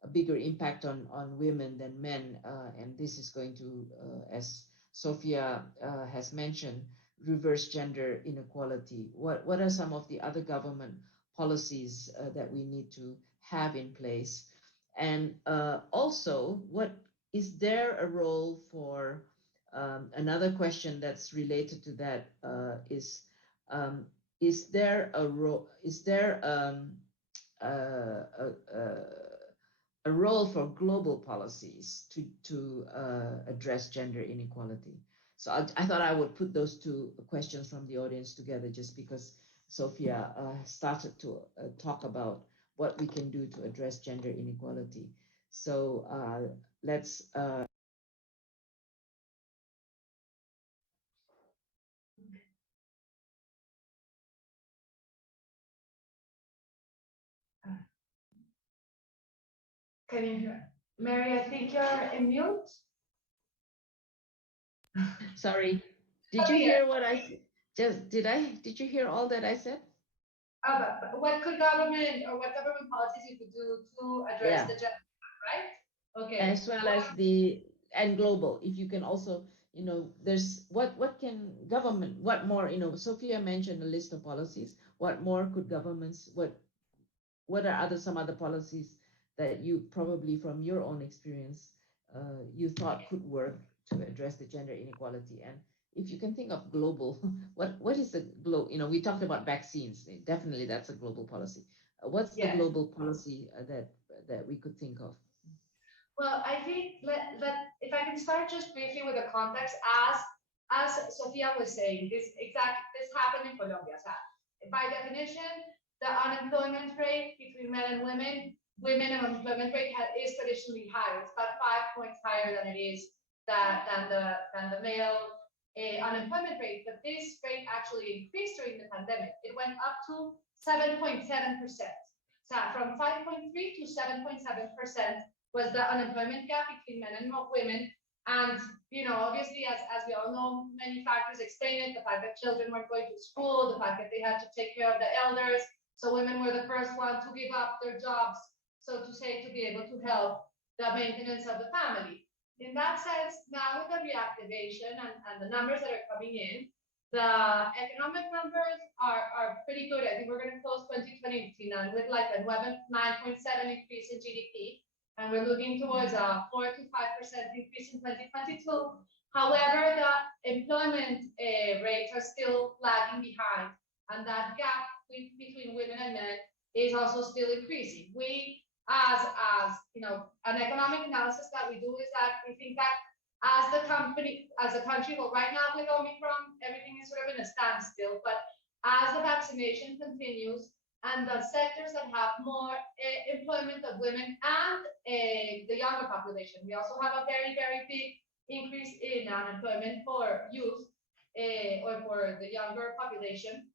a bigger impact on women than men, and this is going to, as Sophia has mentioned, reverse gender inequality. What are some of the other government policies that we need to have in place? And also, what is there a role for another question that's related to that is there a role? Is there a role for global policies to address gender inequality? So I thought I would put those two questions from the audience together, just because Sophia started to talk about what we can do to address gender inequality. So let's. Can you hear? Mary, I think you're in mute. Sorry, did you hear what I just did you hear all that I said? But what could government or what government policies you could do to address the gender, right? Okay. As well as and global. If you can also, there's what can government, what more, Sophia mentioned a list of policies. What more could governments, what are some other policies that you probably from your own experience you thought could work to address the gender inequality? And if you can think of global, what is the global, we talked about vaccines, definitely that's a global policy. What's the global policy that we could think of? Well, I think if I can start just briefly with the context, as Sophia was saying, this happened in Colombia. So by definition, the unemployment rate between men and women unemployment rate is traditionally higher. It's about 5 points higher than it is than the male unemployment rate. But this rate actually increased during the pandemic. It went up to 7.7%. So from 5.3 to 7.7% was the unemployment gap between men and women. And obviously, as we all know, many factors explain it: the fact that children weren't going to school, the fact that they had to take care of the elders. So women were the first one to give up their jobs, so to say, to be able to help the maintenance of the family. In that sense, now with the reactivation and the numbers that are coming in, the economic numbers are pretty good. I think we're going to close 2020 with like a 9.7 increase in GDP, and we're looking towards a 4 to 5% increase in 2022. However, the employment rates are still lagging behind, and that gap between women and men is also still increasing. We, as an economic analysis that we do is that we think that as a country, well, right now with Omicron, everything is sort of in a standstill, but as the vaccination continues and the sectors that have more employment of women and the younger population, we also have a very, very big increase in unemployment for youth or for the younger population.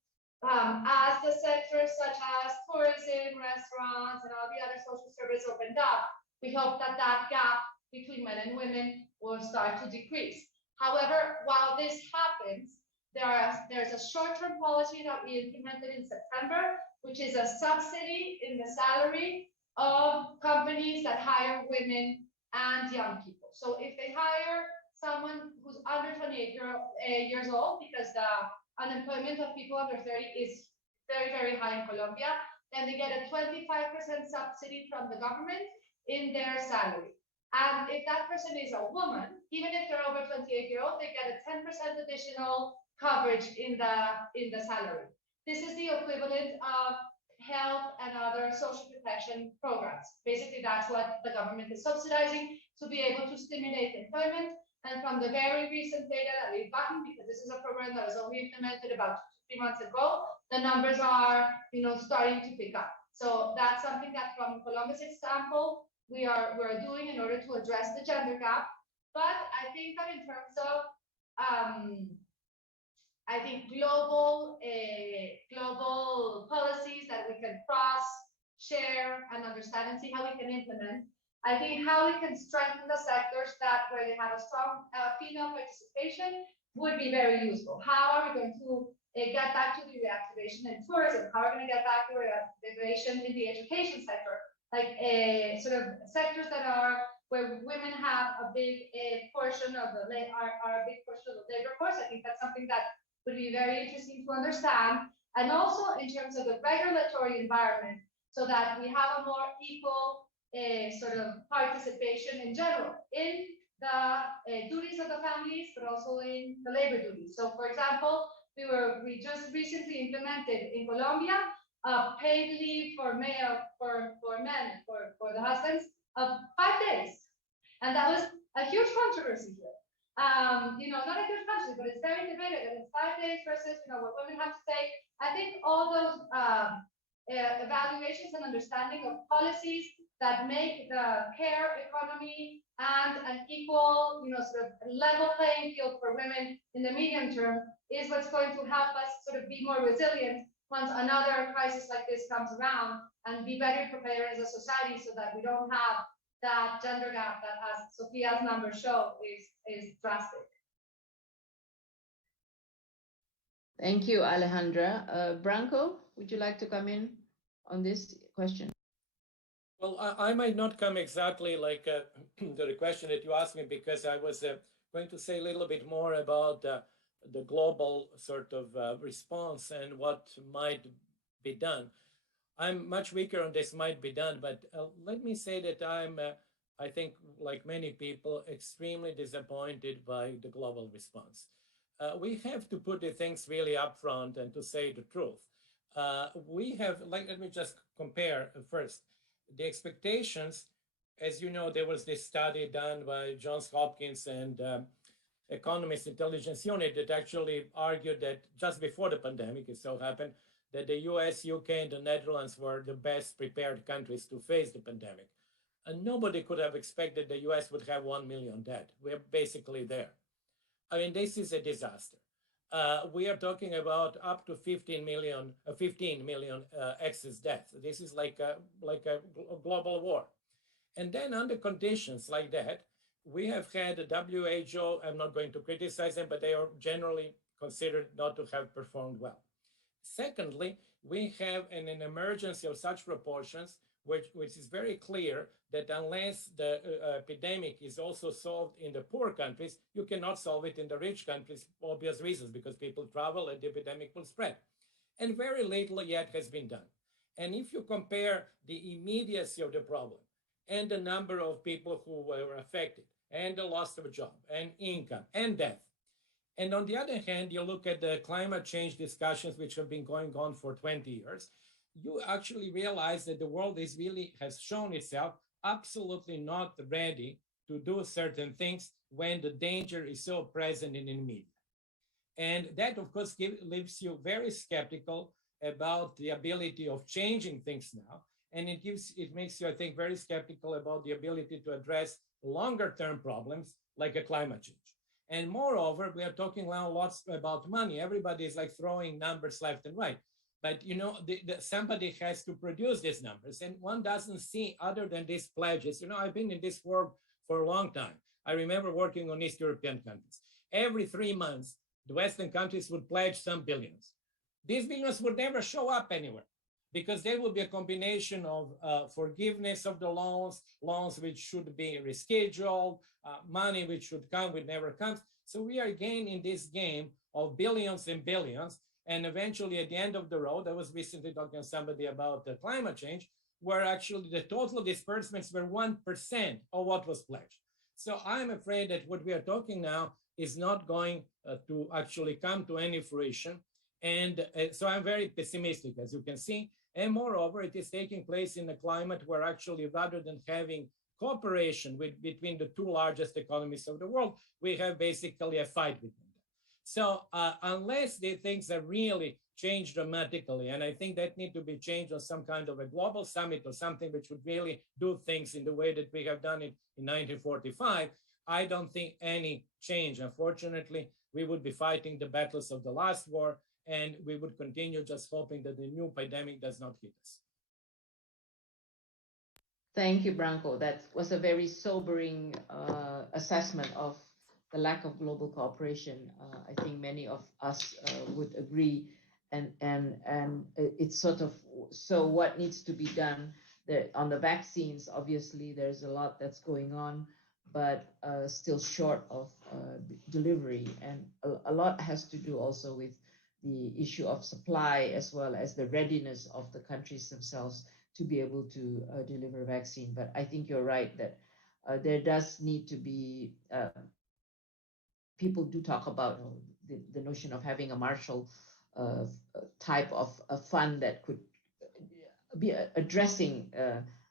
As the sectors such as tourism, restaurants, and all the other social services opened up, we hope that gap between men and women will start to decrease. However, while this happens, there's a short-term policy that we implemented in September, which is a subsidy in the salary of companies that hire women and young people. So if they hire someone who's under 28 years old, because the unemployment of people under 30 is very, very high in Colombia, then they get a 25% subsidy from the government in their salary. And if that person is a woman, even if they're over 28 years old, they get a 10% additional coverage in the salary. This is the equivalent of health and other social protection programs. Basically, that's what the government is subsidizing to be able to stimulate employment. And from the very recent data that we've gotten, because this is a program that was only implemented about 2 to 3 months ago, the numbers are, starting to pick up. So that's something that from Columbus example, we're doing in order to address the gender gap. But I think that in terms of, global policies that we can share and understand and see how we can implement, I think how we can strengthen the sectors where they have a strong female participation would be very useful. How are we going to get back to the reactivation in tourism? How are we going to get back to reactivation in the education sector? like sort of sectors that are where women have a big portion of the are a big portion of the labor force. I think that's something that would be very interesting to understand, and also in terms of the regulatory environment, so that we have a more equal sort of participation in general in the duties of the families, but also in the labor duties. So, for example, we just recently implemented in Colombia paid leave for men for the husbands of 5 days, and that was a huge controversy here. Not a huge controversy, but it's very debated, and it's 5 days versus what women have to take. I think all those evaluations and understanding of policies that make the care economy and an equal, sort of level playing field for women in the medium term is what's going to help us sort of be more resilient once another crisis like this comes around, and be better prepared as a society so that we don't have that gender gap that, as Sophia's numbers show, is drastic. Thank you, Alejandra. Branko, would you like to come in on this question? Well, I might not come exactly like to the question that you asked me, because I was going to say a little bit more about the global sort of response and what might be done. I'm much weaker on this might be done, but let me say that I'm, I think, like many people, extremely disappointed by the global response. We have to put the things really up front and to say the truth. We have, let me just compare first. The expectations, as you know, there was this study done by Johns Hopkins and Economist Intelligence Unit that actually argued that just before the pandemic, it so happened, that the US, UK, and the Netherlands were the best prepared countries to face the pandemic. And nobody could have expected the US would have 1 million dead. We're basically there. I mean, this is a disaster. We are talking about up to 15 million excess deaths. This is like a global war. And then under conditions like that, we have had the WHO, I'm not going to criticize them, but they are generally considered not to have performed well. Secondly, we have an emergency of such proportions, which is very clear that unless the epidemic is also solved in the poor countries, you cannot solve it in the rich countries for obvious reasons, because people travel and the epidemic will spread. And very little yet has been done. And if you compare the immediacy of the problem and the number of people who were affected and the loss of a job and income and death, and on the other hand, you look at the climate change discussions, which have been going on for 20 years, you actually realize that the world has shown itself absolutely not ready to do certain things when the danger is so present in the media. And that, of course, leaves you very skeptical about the ability of changing things now. And it makes you, I think, very skeptical about the ability to address longer term problems like a climate change. And moreover, we are talking now lots about money. Everybody is like throwing numbers left and right. But somebody has to produce these numbers, and one doesn't see other than these pledges. I've been in this world for a long time. I remember working on East European countries. Every 3 months, the Western countries would pledge some billions. These billions would never show up anywhere, because there would be a combination of forgiveness of the loans which should be rescheduled, money which should come, which never comes. So we are again in this game of billions and billions. And eventually at the end of the road, I was recently talking to somebody about the climate change, where actually the total disbursements were 1% of what was pledged. So I'm afraid that what we are talking now is not going to actually come to any fruition. And so I'm very pessimistic, as you can see. And moreover, it is taking place in a climate where actually, rather than having cooperation between the two largest economies of the world, we have basically a fight between them. So unless the things are really changed dramatically, and I think that need to be changed on some kind of a global summit or something which would really do things in the way that we have done it in 1945, I don't think any change. Unfortunately, we would be fighting the battles of the last war, and we would continue just hoping that the new pandemic does not hit us. Thank you, Branko. That was a very sobering assessment of the lack of global cooperation. I think many of us would agree, and it's sort of, so what needs to be done On the vaccines, obviously, there's a lot that's going on, but still short of delivery. And a lot has to do also with the issue of supply, as well as the readiness of the countries themselves to be able to deliver vaccine. But I think you're right that there does need to be, people do talk about the notion of having a Marshall type of a fund that could be addressing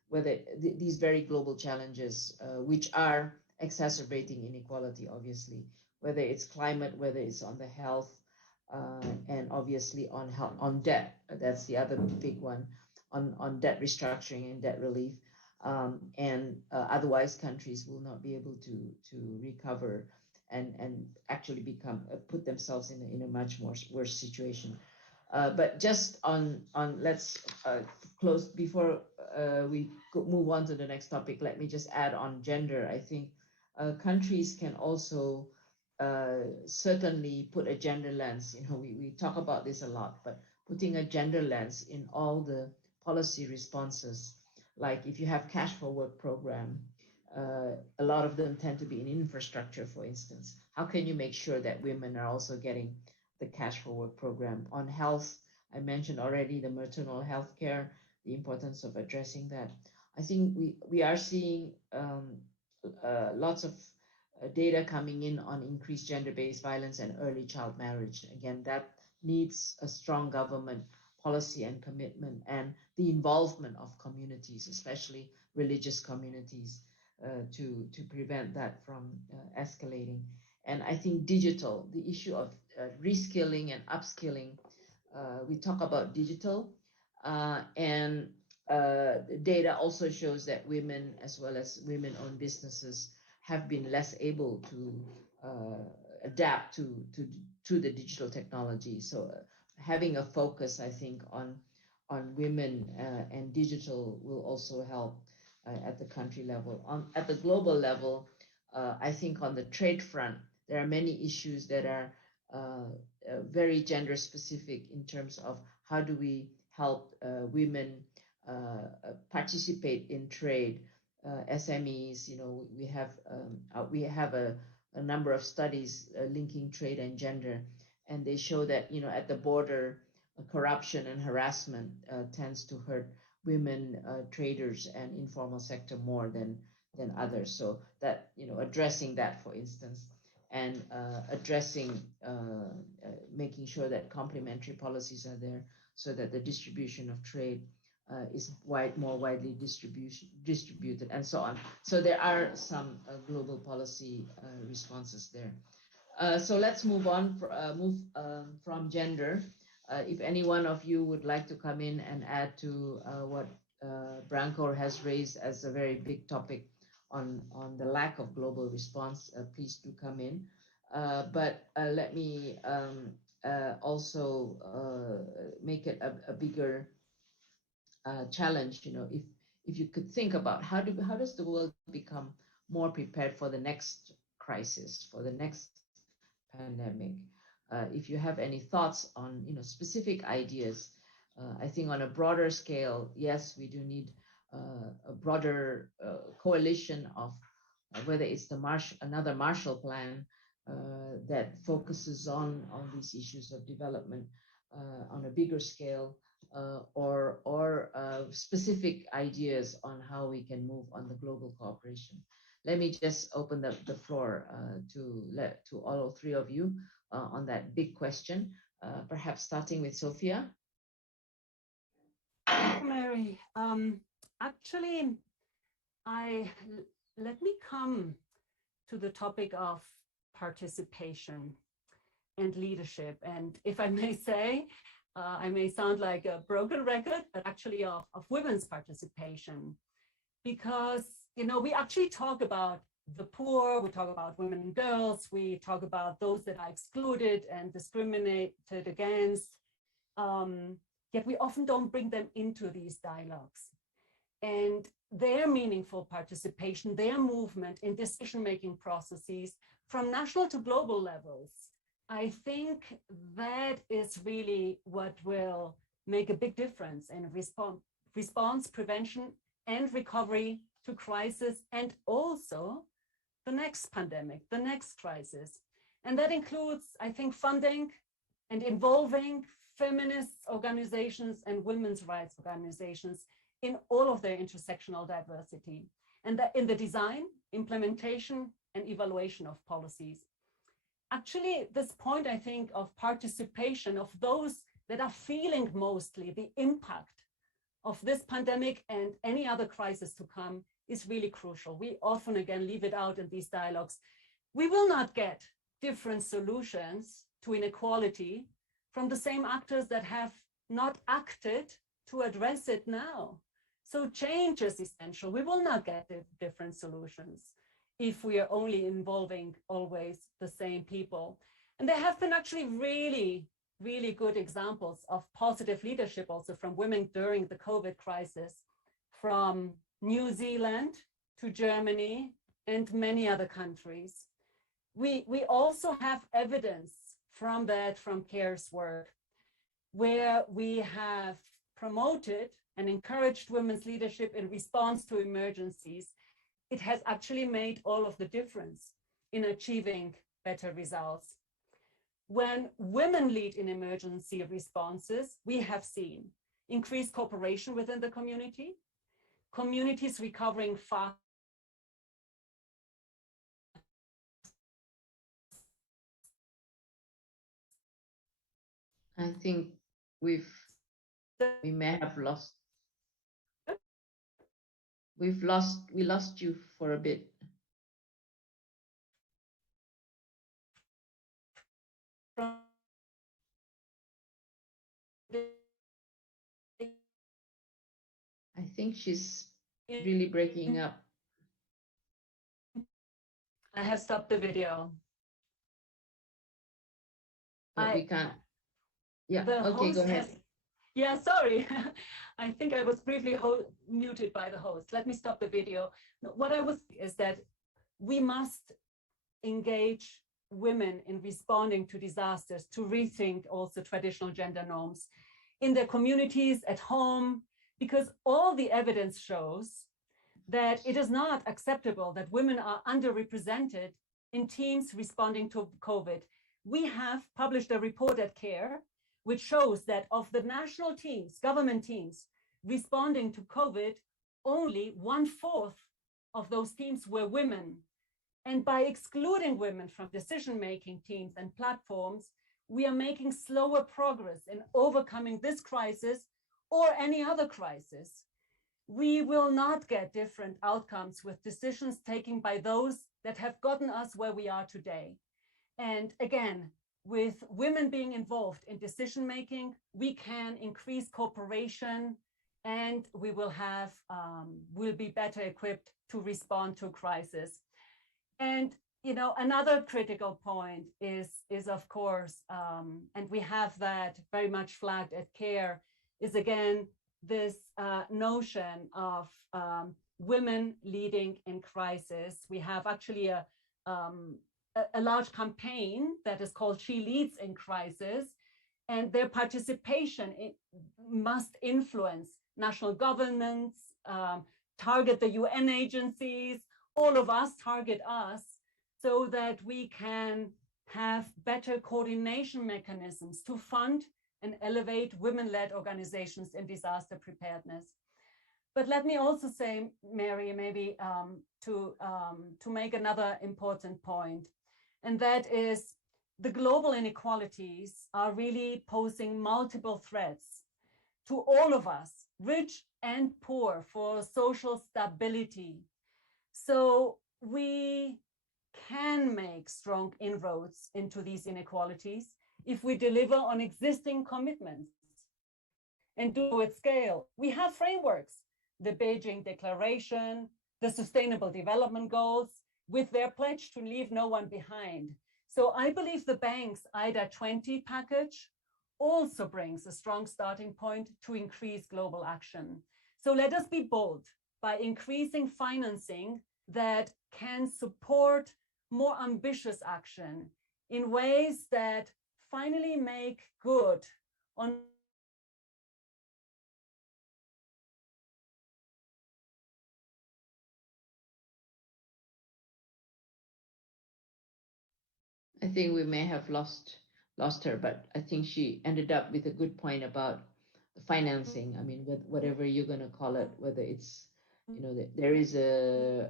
whether these very global challenges, which are exacerbating inequality, obviously, whether it's climate, whether it's on the health, and obviously on debt. That's the other big one, on debt restructuring and debt relief. And otherwise, countries will not be able to recover and actually put themselves in a much worse situation. But just on let's close before we move on to the next topic. Let me just add on gender. I think countries can also certainly put a gender lens. We talk about this a lot, but putting a gender lens in all the policy responses, like if you have cash for work program, a lot of them tend to be in infrastructure, for instance. How can you make sure that women are also getting the cash for work program? On health, I mentioned already the maternal health care, the importance of addressing that. I think we are seeing lots of data coming in on increased gender-based violence and early child marriage. Again, that needs a strong government policy and commitment, and the involvement of communities, especially religious communities, to prevent that from escalating. And I think digital, the issue of reskilling and upskilling, we talk about digital, and data also shows that women, as well as women-owned businesses, have been less able to adapt to the digital technology. So having a focus, I think, on women and digital will also help at the country level. At the global level, I think on the trade front, there are many issues that are very gender specific in terms of how do we help women participate in trade, SMEs. We have a number of studies linking trade and gender, and they show that at the border, corruption and harassment tends to hurt women traders and informal sector more than others. So that addressing that, for instance, and addressing making sure that complementary policies are there so that the distribution of trade is more widely distributed, and so on. So there are some global policy responses there. So let's move on, from gender. If any one of you would like to come in and add to what Branko has raised as a very big topic on the lack of global response, please do come in. But let me also make it a bigger challenge. If you could think about how does the world become more prepared for the next crisis, for the next pandemic? If you have any thoughts on specific ideas, I think on a broader scale, yes, we do need a broader coalition of whether it's another Marshall Plan that focuses on these issues of development on a bigger scale, or specific ideas on how we can move on the global cooperation. Let me just open the floor to all three of you on that big question, perhaps starting with Sophia. Mary, actually, let me come to the topic of participation and leadership. And if I may say, I may sound like a broken record, but actually of women's participation, because we actually talk about the poor, we talk about women and girls, we talk about those that are excluded and discriminated against, yet we often don't bring them into these dialogues. And their meaningful participation, their movement in decision-making processes from national to global levels, I think that is really what will make a big difference in response, prevention, and recovery to crisis, and also the next pandemic, the next crisis. And that includes, I think, funding and involving feminist organizations and women's rights organizations in all of their intersectional diversity, and that in the design, implementation, and evaluation of policies. Actually, this point, I think, of participation of those that are feeling mostly the impact of this pandemic and any other crisis to come is really crucial. We often, again, leave it out in these dialogues. We will not get different solutions to inequality from the same actors that have not acted to address it now. So change is essential. We will not get different solutions if we are only involving always the same people. And there have been actually really good examples of positive leadership also from women during the COVID crisis, from New Zealand to Germany and many other countries. We also have evidence from that, from CARE's work, where we have promoted and encouraged women's leadership in response to emergencies. It has actually made all of the difference in achieving better results. When women lead in emergency responses, we have seen increased cooperation within the community, communities recovering fast. I think we may have lost. We lost you for a bit. I think she's really breaking up. I have stopped the video. But we can't. Yeah, okay, go ahead. Yeah, sorry. I think I was briefly muted by the host. Let me stop the video. What I was is that we must engage women in responding to disasters, to rethink also traditional gender norms in their communities, at home, because all the evidence shows that it is not acceptable that women are underrepresented in teams responding to COVID. We have published a report at CARE, which shows that of the national teams, government teams, responding to COVID, only 1/4 of those teams were women. And by excluding women from decision-making teams and platforms, we are making slower progress in overcoming this crisis or any other crisis. We will not get different outcomes with decisions taken by those that have gotten us where we are today. And again, with women being involved in decision-making, we can increase cooperation and we will have, we'll be better equipped to respond to crisis. And, you know, another critical point is of course, and we have that very much flagged at CARE, is again, this notion of women leading in crisis. We have actually a large campaign that is called She Leads in Crisis, and their participation must influence national governments, target the UN agencies, all of us target us, so that we can have better coordination mechanisms to fund and elevate women-led organizations in disaster preparedness. But let me also say, Mary, maybe to make another important point, and that is the global inequalities are really posing multiple threats to all of us, rich and poor, for social stability. So we can make strong inroads into these inequalities if we deliver on existing commitments and do it at scale. We have frameworks, the Beijing Declaration, the Sustainable Development Goals, with their pledge to leave no one behind. So I believe the bank's IDA 20 package also brings a strong starting point to increase global action. So let us be bold by increasing financing that can support more ambitious action in ways that finally make good on I think we may have lost her, but I think she ended up with a good point about financing. I mean, whatever you're going to call it, whether it's, there is a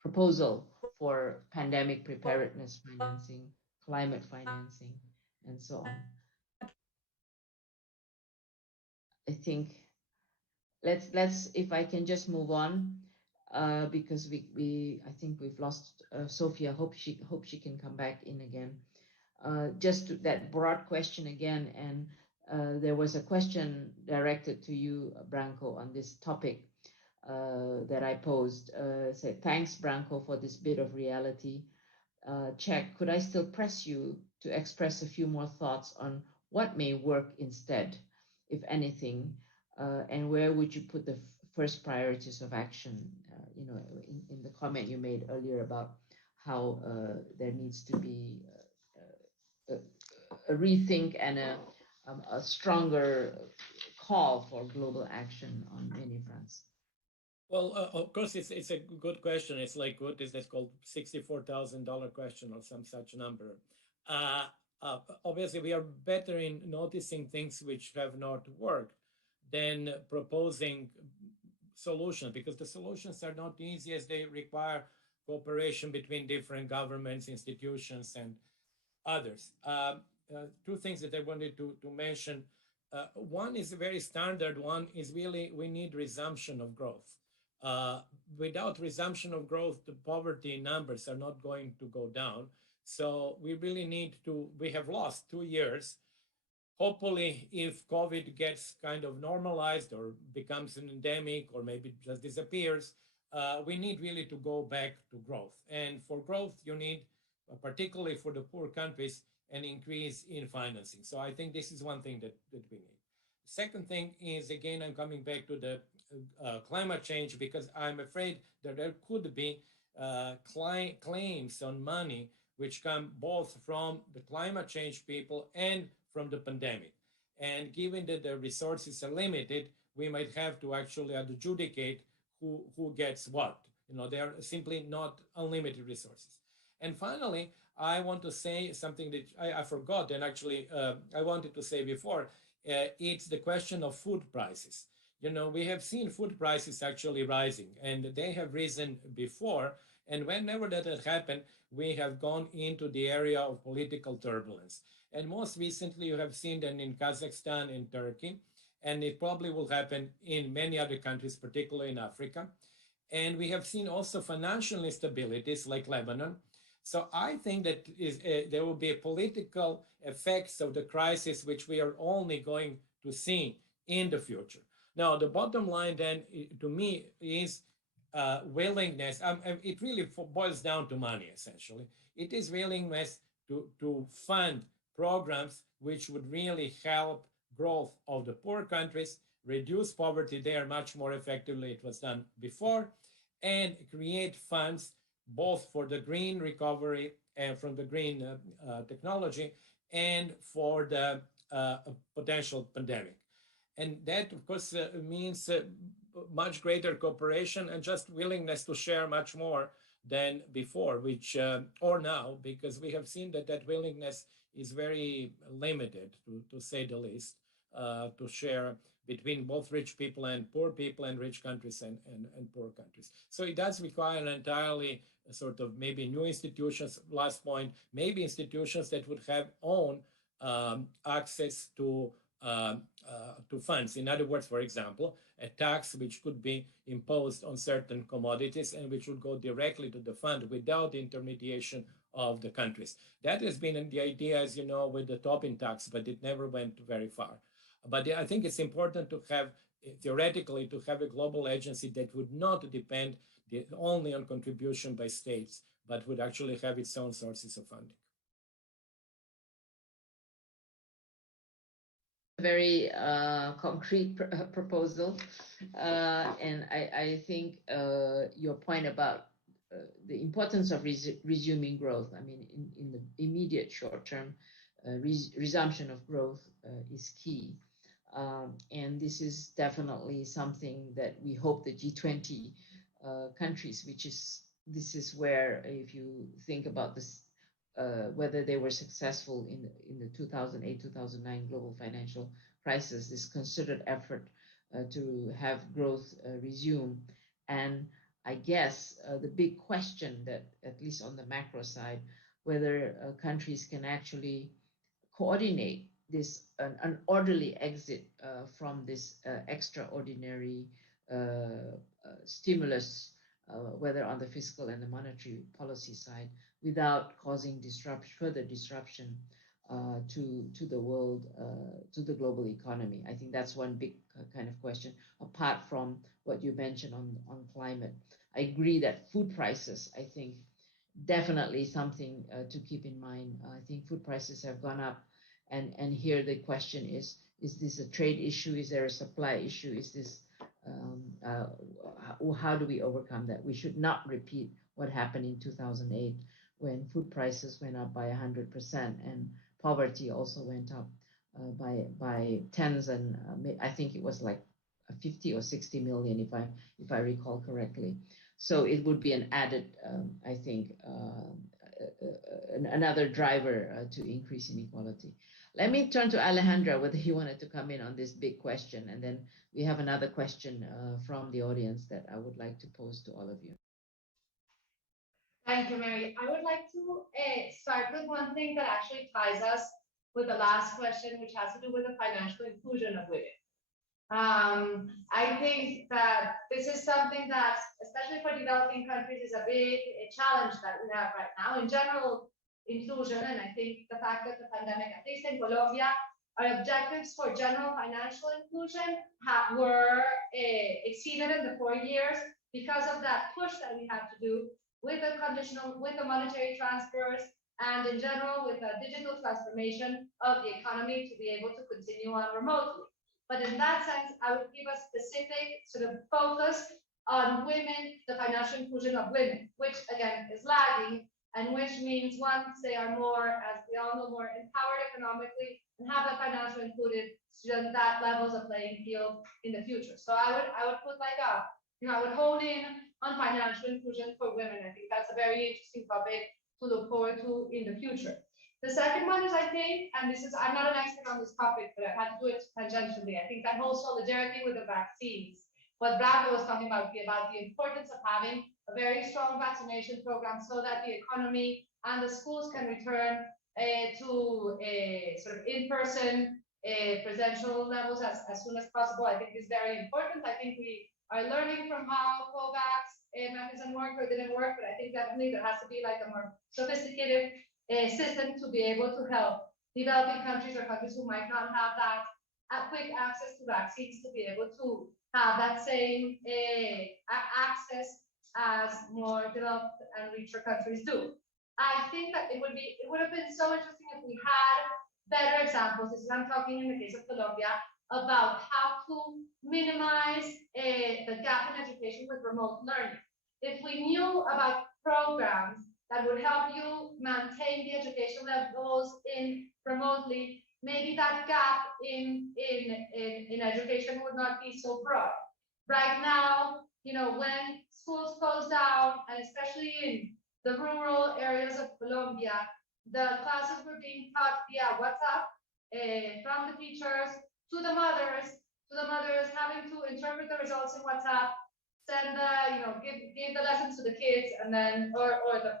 proposal for pandemic preparedness financing, climate financing, and so on. I think let's if I can just move on, because I think we've lost Sophia. Hope she can come back in again. Just that broad question again, and there was a question directed to you, Branko, on this topic that I posed. Said, thanks, Branko, for this bit of reality check. Could I still press you to express a few more thoughts on what may work instead, if anything, and where would you put the first priorities of action? In the comment you made earlier about how there needs to be a rethink and a stronger call for global action on many fronts. Well, of course, it's a good question. It's like, what is that called? $64,000 question or some such number. Obviously, we are better in noticing things which have not worked than proposing solutions, because the solutions are not easy, as they require cooperation between different governments, institutions, and others. Two things that I wanted to mention. One is a very standard one, is really we need resumption of growth. Without resumption of growth, the poverty numbers are not going to go down. So we really need to, we have lost 2 years. Hopefully, if COVID gets kind of normalized or becomes an endemic or maybe just disappears, we need really to go back to growth. And for growth, you need, particularly for the poor countries, an increase in financing. So I think this is one thing that we need. Second thing is, again, I'm coming back to the climate change, because I'm afraid that there could be claims on money which come both from the climate change people and from the pandemic. And given that the resources are limited, we might have to actually adjudicate who gets what. They are simply not unlimited resources. And finally, I want to say something that I forgot, and actually I wanted to say before. It's the question of food prices. We have seen food prices actually rising, and they have risen before. And whenever that has happened, we have gone into the area of political turbulence. And most recently, you have seen that in Kazakhstan and Turkey, and it probably will happen in many other countries, particularly in Africa. And we have seen also financial instabilities like Lebanon. So I think that there will be political effects of the crisis, which we are only going to see in the future. Now, the bottom line then, to me, is willingness. It really boils down to money, essentially. It is willingness to fund programs which would really help growth of the poor countries, reduce poverty there much more effectively it was done before, and create funds both for the green recovery and from the green technology and for the potential pandemic. And that, of course, means much greater cooperation and just willingness to share much more than before, which or now, because we have seen that willingness is very limited, to say the least, to share between both rich people and rich countries and poor countries. So it does require an entirely sort of maybe new institutions, last point, maybe institutions that would have own access to funds. In other words, for example, a tax which could be imposed on certain commodities and which would go directly to the fund without the intermediation of the countries. That has been the idea, as you know, with the Tobin tax, but it never went very far. But I think it's important to have, theoretically, to have a global agency that would not depend only on contribution by states, but would actually have its own sources of funding. Very concrete proposal. And I think your point about the importance of resuming growth, I mean, in the immediate short term, resumption of growth is key. And this is definitely something that we hope the G20 countries, this is where, if you think about this, whether they were successful in the 2008-2009 global financial crisis, this concerted effort to have growth resume. And I guess the big question that, at least on the macro side, whether countries can actually coordinate this an orderly exit from this extraordinary stimulus, whether on the fiscal and the monetary policy side, without causing further disruption to the world, to the global economy. I think that's one big kind of question, apart from what you mentioned on climate. I agree that food prices, I think, definitely something to keep in mind. I think food prices have gone up, and here the question is this a trade issue? Is there a supply issue? Is this how do we overcome that? We should not repeat what happened in 2008 when food prices went up by 100% and poverty also went up by tens, and I think it was like 50 or 60 million if I recall correctly. So it would be an added, I think, another driver to increase inequality. Let me turn to Alejandra, whether you wanted to come in on this big question, and then we have another question from the audience that I would like to pose to all of you. Thank you, Mary. I would like to start with one thing that actually ties us with the last question, which has to do with the financial inclusion of women. I think that this is something that, especially for developing countries, is a big challenge that we have right now. In general, inclusion, and I think the fact that the pandemic, at least in Colombia, our objectives for general financial inclusion were exceeded in the 4 years because of that push that we had to do with the monetary transfers, and in general with the digital transformation of the economy to be able to continue on remotely. But in that sense, I would give a specific sort of focus on women, the financial inclusion of women, which again is lagging, and which means once they are more, as we all know, more empowered economically and have a financial included, so that levels a playing field in the future. So I would put like I would hone in on financial inclusion for women. I think that's a very interesting topic to look forward to in the future. The second one is, I think, and this is, I'm not an expert on this topic, but I've had to do it tangentially. I think that whole solidarity with the vaccines, what Branko was talking about the importance of having a very strong vaccination program so that the economy and the schools can return to sort of in-person presential levels as soon as possible, I think is very important. I think we are learning from how COVAX mechanism worked or didn't work, but I think definitely there has to be like a more sophisticated system to be able to help developing countries or countries who might not have that quick access to vaccines to be able to have that same access as more developed and richer countries do. I think that it would have been so interesting if we had better examples. This is, I'm talking in the case of Colombia, about how to minimize the gap in education with remote learning. If we knew about programs that would help you maintain the education levels in remotely, maybe that gap in education would not be so broad. Right now, you know, when schools close down, and especially in the rural areas of Colombia, the classes were being taught via WhatsApp from the teachers to the mothers having to interpret the results in WhatsApp, send give the lessons to the kids, and then or the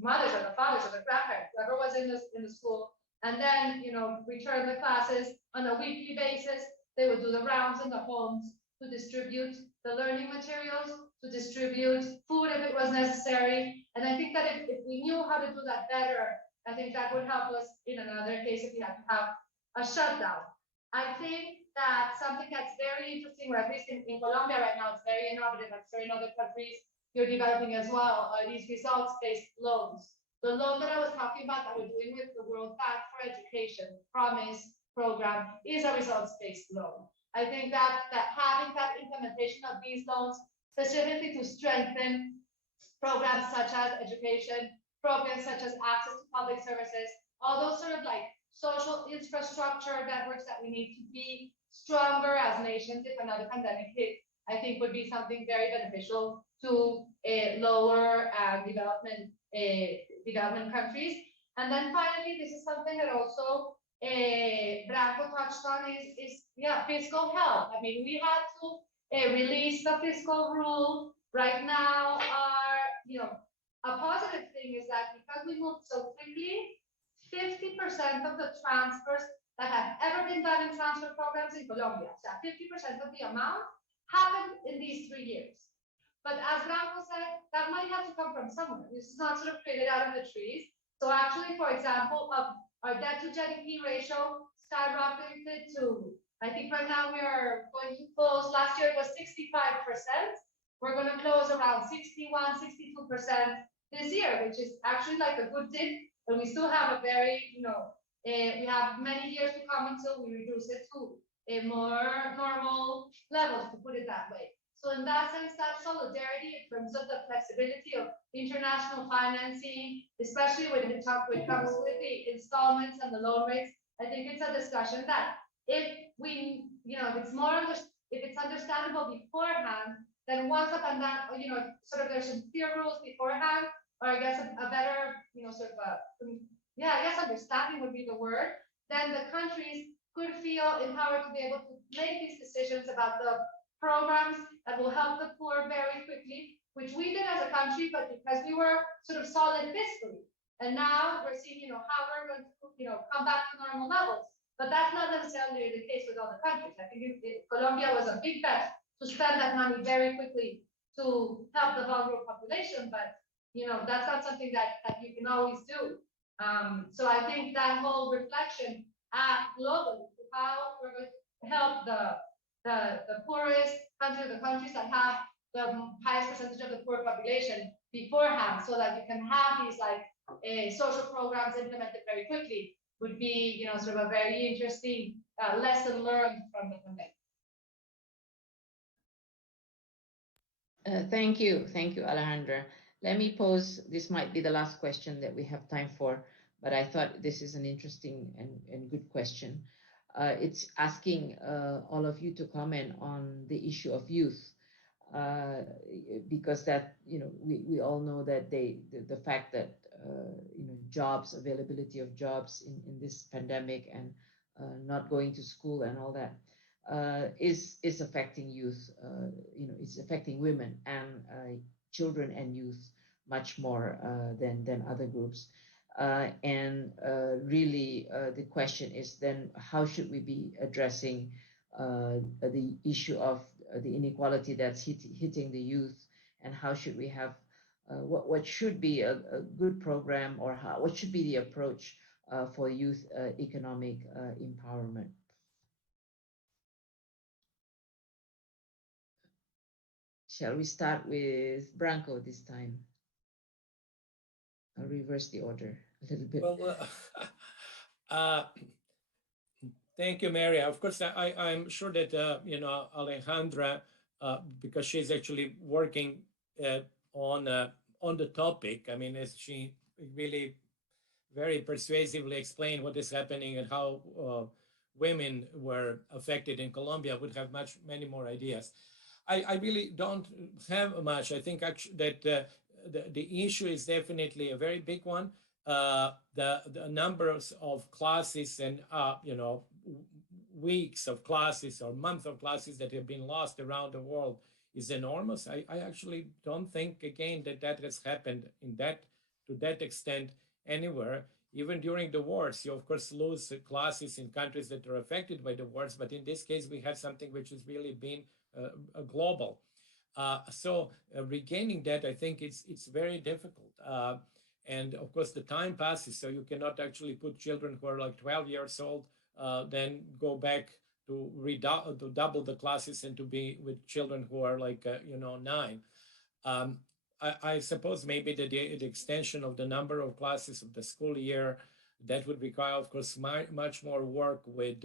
mothers or the fathers or the grandparents, whoever was in the school, and then return the classes on a weekly basis. They would do the rounds in the homes to distribute the learning materials, to distribute food if it was necessary. And I think that if we knew how to do that better, I think that would help us in another case if we had to have a shutdown. I think that something that's very interesting, or at least in Colombia right now, it's very innovative. I'm sure in other countries you're developing as well, are these results-based loans. The loan that I was talking about that we're doing with the World Bank for Education, PROMISE program, is a results-based loan. I think that having that implementation of these loans, specifically to strengthen programs such as education, programs such as access to public services, all those sort of like social infrastructure networks that we need to be stronger as nations if another pandemic hit, I think would be something very beneficial to lower development countries. And then finally, this is something that also Branko touched on is fiscal health. I mean, we had to release the fiscal rule. Right now, a positive thing is that because we moved so quickly, 50% of the transfers that have ever been done in transfer programs in Colombia, so 50% of the amount happened in these 3 years. But as Branko said, that money has to come from somewhere. This is not sort of created out of the trees. So actually, for example, our debt to GDP ratio skyrocketed to, I think right now we are going to close, last year it was 65%. We're going to close around 61, 62% this year, which is actually like a good dip, but we still have a very, we have many years to come until we reduce it to a more normal levels, to put it that way. So in that sense, that solidarity in terms of the flexibility of international financing, especially when it comes with the installments and the loan rates, I think it's a discussion that if we, if it's if it's understandable beforehand, then once the pandemic, sort of there's some clear rules beforehand, or I guess a better, understanding would be the word, then the countries could feel empowered to be able to make these decisions about the programs that will help the poor very quickly, which we did as a country, but because we were sort of solid fiscally. And now we're seeing, how we're going to, come back to normal levels. But that's not necessarily the case with other countries. I think Colombia was a big bet to spend that money very quickly to help the vulnerable population, but that's not something that you can always do. So I think that whole reflection globally to how we're going to help the poorest countries, the countries that have the highest percentage of the poor population beforehand, so that we can have these social programs implemented very quickly, would be sort of a very interesting lesson learned from the pandemic. Thank you, Alejandra. Let me pose, this might be the last question that we have time for, but I thought this is an interesting and good question. It's asking all of you to comment on the issue of youth, because that, we all know that the fact that, jobs, availability of jobs in this pandemic and not going to school and all that is affecting youth, it's affecting women and children and youth much more than other groups. Really, the question is then, how should we be addressing the issue of the inequality that's hitting the youth, and how should we have, what should be a good program, or what should be the approach for youth economic empowerment? Shall we start with Branko this time? I'll reverse the order a little bit. Well, thank you, Mary. Of course, I'm sure that, Alejandra, because she's actually working on the topic, I mean, as she really very persuasively explained what is happening and how women were affected in Colombia, would have many more ideas. I really don't have much. I think actually that the issue is definitely a very big one. The numbers of classes and weeks of classes or months of classes that have been lost around the world is enormous. I actually don't think, again, that has happened to that extent anywhere. Even during the wars, you of course lose classes in countries that are affected by the wars, but in this case we had something which has really been global. So regaining that, I think it's very difficult. And of course the time passes, so you cannot actually put children who are like 12 years old, then go back to double the classes and to be with children who are like, 9. I suppose maybe the extension of the number of classes of the school year, that would require, of course, much more work with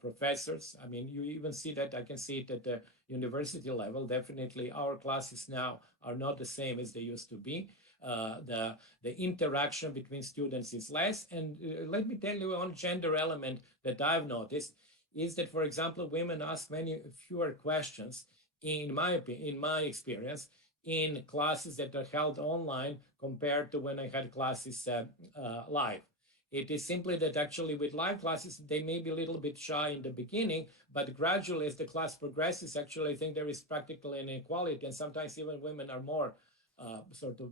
professors. I mean, you even see that, I can see it at the university level. Definitely our classes now are not the same as they used to be. The interaction between students is less. And let me tell you one gender element that I've noticed is that, for example, women ask many fewer questions, in my experience, in classes that are held online compared to when I had classes live. It is simply that actually with live classes, they may be a little bit shy in the beginning, but gradually as the class progresses, actually, I think there is practical inequality, and sometimes even women are more sort of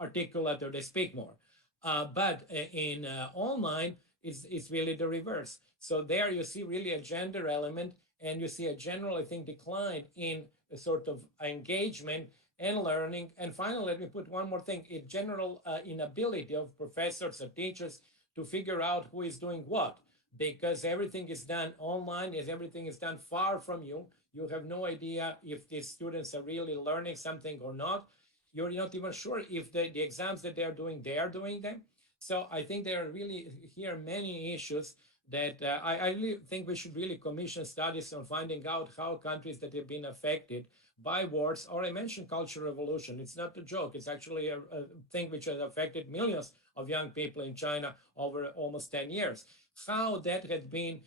articulate or they speak more. But in online, it's really the reverse. So there you see really a gender element, and you see a general, I think, decline in a sort of engagement and learning. And finally, let me put one more thing, a general inability of professors or teachers to figure out who is doing what, because everything is done online, as everything is done far from you. You have no idea if these students are really learning something or not. You're not even sure if the exams that they are doing them. So I think there are really here many issues that I really think we should really commission studies on finding out how countries that have been affected by wars, or I mentioned Cultural Revolution. It's not a joke. It's actually a thing which has affected millions of young people in China over almost 10 years. How that had been,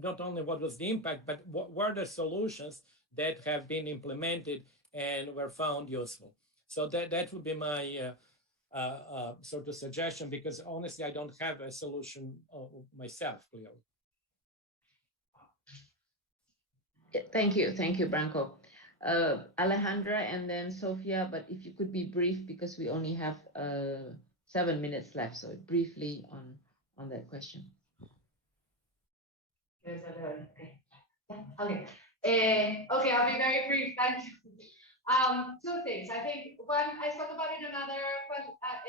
not only what was the impact, but what were the solutions that have been implemented and were found useful. So that would be my sort of suggestion, because honestly, I don't have a solution myself, clearly. Thank you, Branko. Alejandra and then Sofia, but if you could be brief because we only have 7 minutes left, so briefly on that question. Okay. Okay, I'll be very brief. Thank you. Two things. I think one, I spoke about in another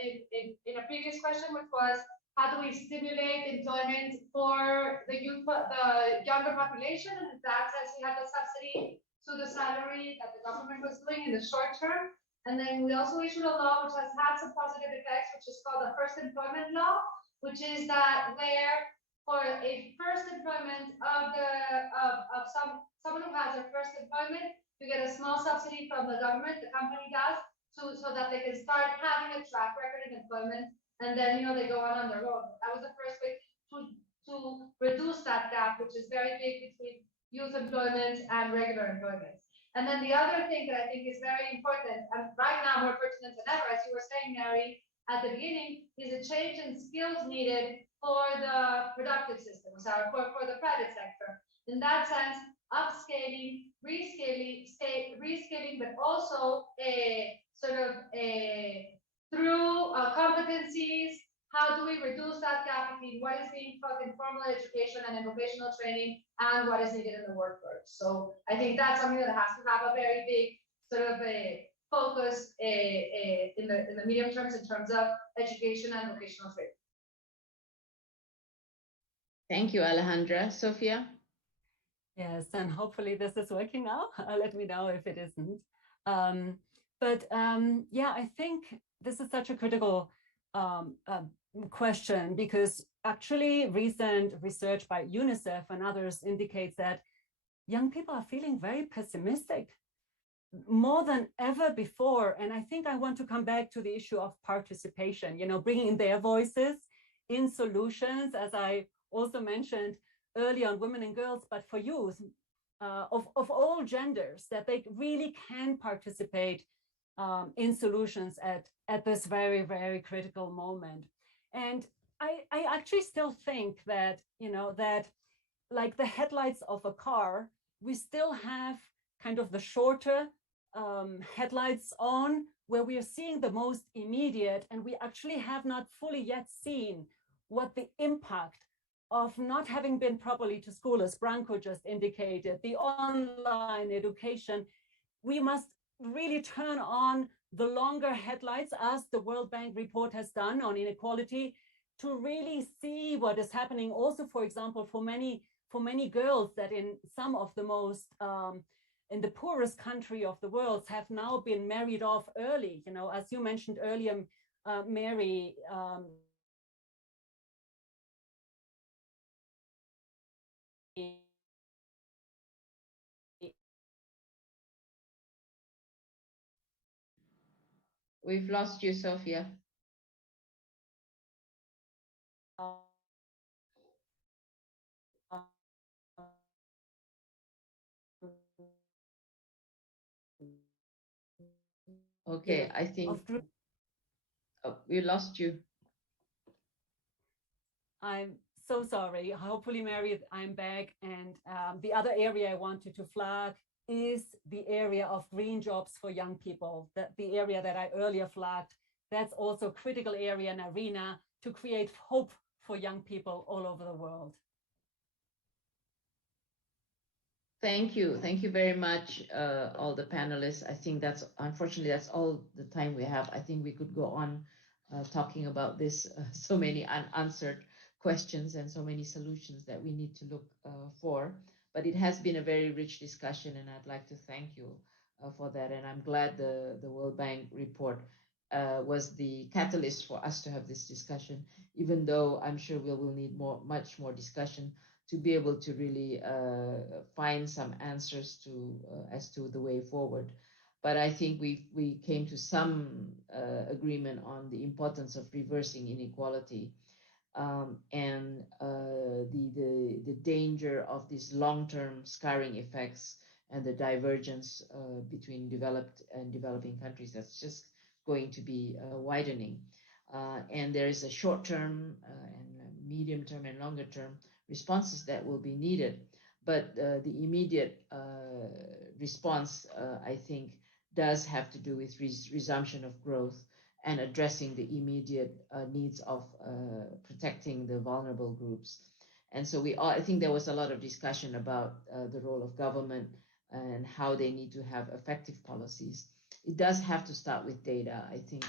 in a previous question, which was how do we stimulate employment for the youth, the younger population, and in that sense, we had the subsidy to the salary that the government was doing in the short term. And then we also issued a law which has had some positive effects, which is called the First Employment Law, which is that where for a first employment of someone who has their first employment, you get a small subsidy from the government, the company does, so that they can start having a track record in employment, and then they go on their own. That was the first way to reduce that gap, which is very big between youth employment and regular employment. And then the other thing that I think is very important, and right now more pertinent than ever, as you were saying, Mary, at the beginning, is a change in skills needed for the productive system, for the private sector. In that sense, upscaling, reskilling, but also through competencies. How do we reduce that gap between what is being taught in formal education and in vocational training and what is needed in the workforce? So I think that's something that has to have a very big sort of a focus in the medium terms in terms of education and vocational training. Thank you, Alejandra. Sofia? Yes, and hopefully this is working now. Let me know if it isn't. Yeah, I think this is such a critical question, because actually recent research by UNICEF and others indicates that young people are feeling very pessimistic more than ever before. And I think I want to come back to the issue of participation, bringing their voices in solutions, as I also mentioned earlier on women and girls, but for youth of all genders, that they really can participate in solutions at this very, very critical moment. And I actually still think that, that like the headlights of a car, we still have kind of the shorter headlights on, where we are seeing the most immediate, and we actually have not fully yet seen what the impact of not having been properly to school, as Branko just indicated, the online education. We must really turn on the longer headlights, as the World Bank report has done on inequality, to really see what is happening. Also, for example, for many girls that in some of the most in the poorest country of the world have now been married off early. As you mentioned earlier, Mary. We've lost you, Sofia. Okay, I think we lost you. I'm so sorry. Hopefully, Mary, I'm back. And the other area I wanted to flag is the area of green jobs for young people, the area that I earlier flagged. That's also a critical area and arena to create hope for young people all over the world. Thank you. Thank you very much, all the panelists. I think unfortunately, that's all the time we have. I think we could go on talking about this, so many unanswered questions and so many solutions that we need to look for. But it has been a very rich discussion, and I'd like to thank you for that. And I'm glad the World Bank report was the catalyst for us to have this discussion, even though I'm sure we will need much more discussion to be able to really find some answers as to the way forward. But I think we came to some agreement on the importance of reversing inequality and the danger of these long-term scarring effects and the divergence between developed and developing countries that's just going to be widening. And there is a short-term and medium-term and longer-term responses that will be needed. But the immediate response, I think, does have to do with resumption of growth and addressing the immediate needs of protecting the vulnerable groups. And so I think there was a lot of discussion about the role of government and how they need to have effective policies. It does have to start with data, I think,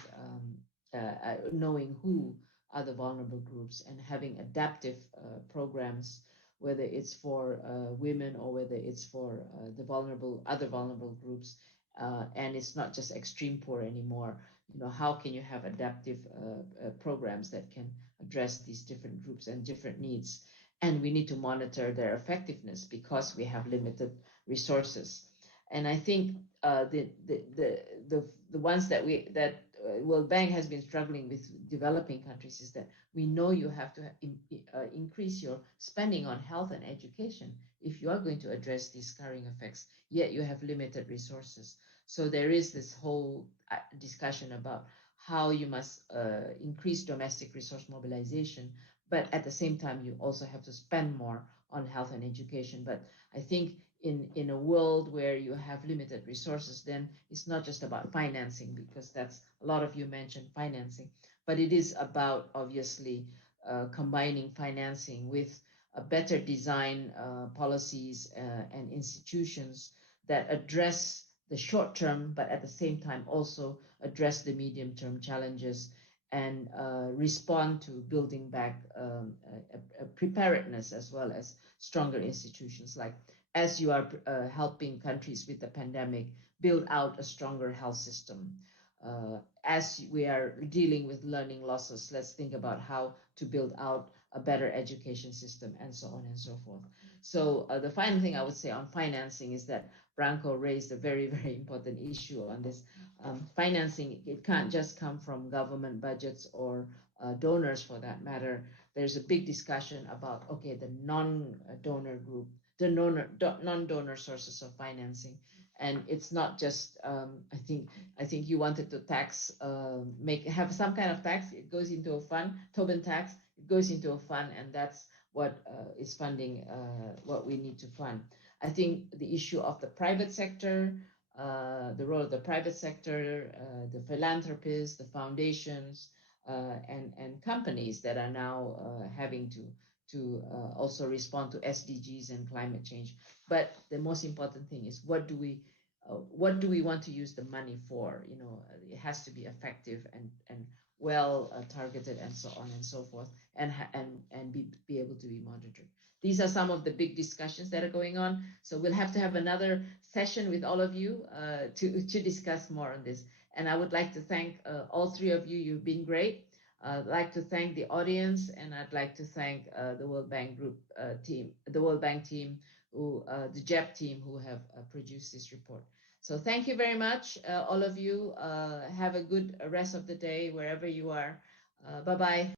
knowing who are the vulnerable groups and having adaptive programs, whether it's for women or whether it's for the other vulnerable groups. And it's not just extreme poor anymore. How can you have adaptive programs that can address these different groups and different needs? And we need to monitor their effectiveness because we have limited resources. And I think the ones that World Bank has been struggling with developing countries is that we know you have to increase your spending on health and education if you are going to address these scarring effects, yet you have limited resources. So there is this whole discussion about how you must increase domestic resource mobilization, but at the same time, you also have to spend more on health and education. But I think in a world where you have limited resources, then it's not just about financing, because that's a lot of you mentioned financing, but it is about obviously combining financing with a better design policies and institutions that address the short term, but at the same time also address the medium term challenges and respond to building back a preparedness as well as stronger institutions, like as you are helping countries with the pandemic build out a stronger health system. As we are dealing with learning losses, let's think about how to build out a better education system and so on and so forth. So the final thing I would say on financing is that Branko raised a very, very important issue on this. Financing, it can't just come from government budgets or donors for that matter. There's a big discussion about, okay, the non-donor group, the non-donor sources of financing. And it's not just, I think you wanted to tax, have some kind of tax. It goes into a fund, Tobin tax, it goes into a fund, and that's what is funding what we need to fund. I think the issue of the private sector, the role of the private sector, the philanthropists, the foundations, and companies that are now having to also respond to SDGs and climate change. But the most important thing is what do we want to use the money for? It has to be effective and well targeted and so on and so forth, and be able to be monitored. These are some of the big discussions that are going on. So we'll have to have another session with all of you to discuss more on this. And I would like to thank all three of you. You've been great. I'd like to thank the audience, and I'd like to thank the World Bank Group team, the World Bank team, the JEP team who have produced this report. So thank you very much, all of you. Have a good rest of the day wherever you are. Bye-bye.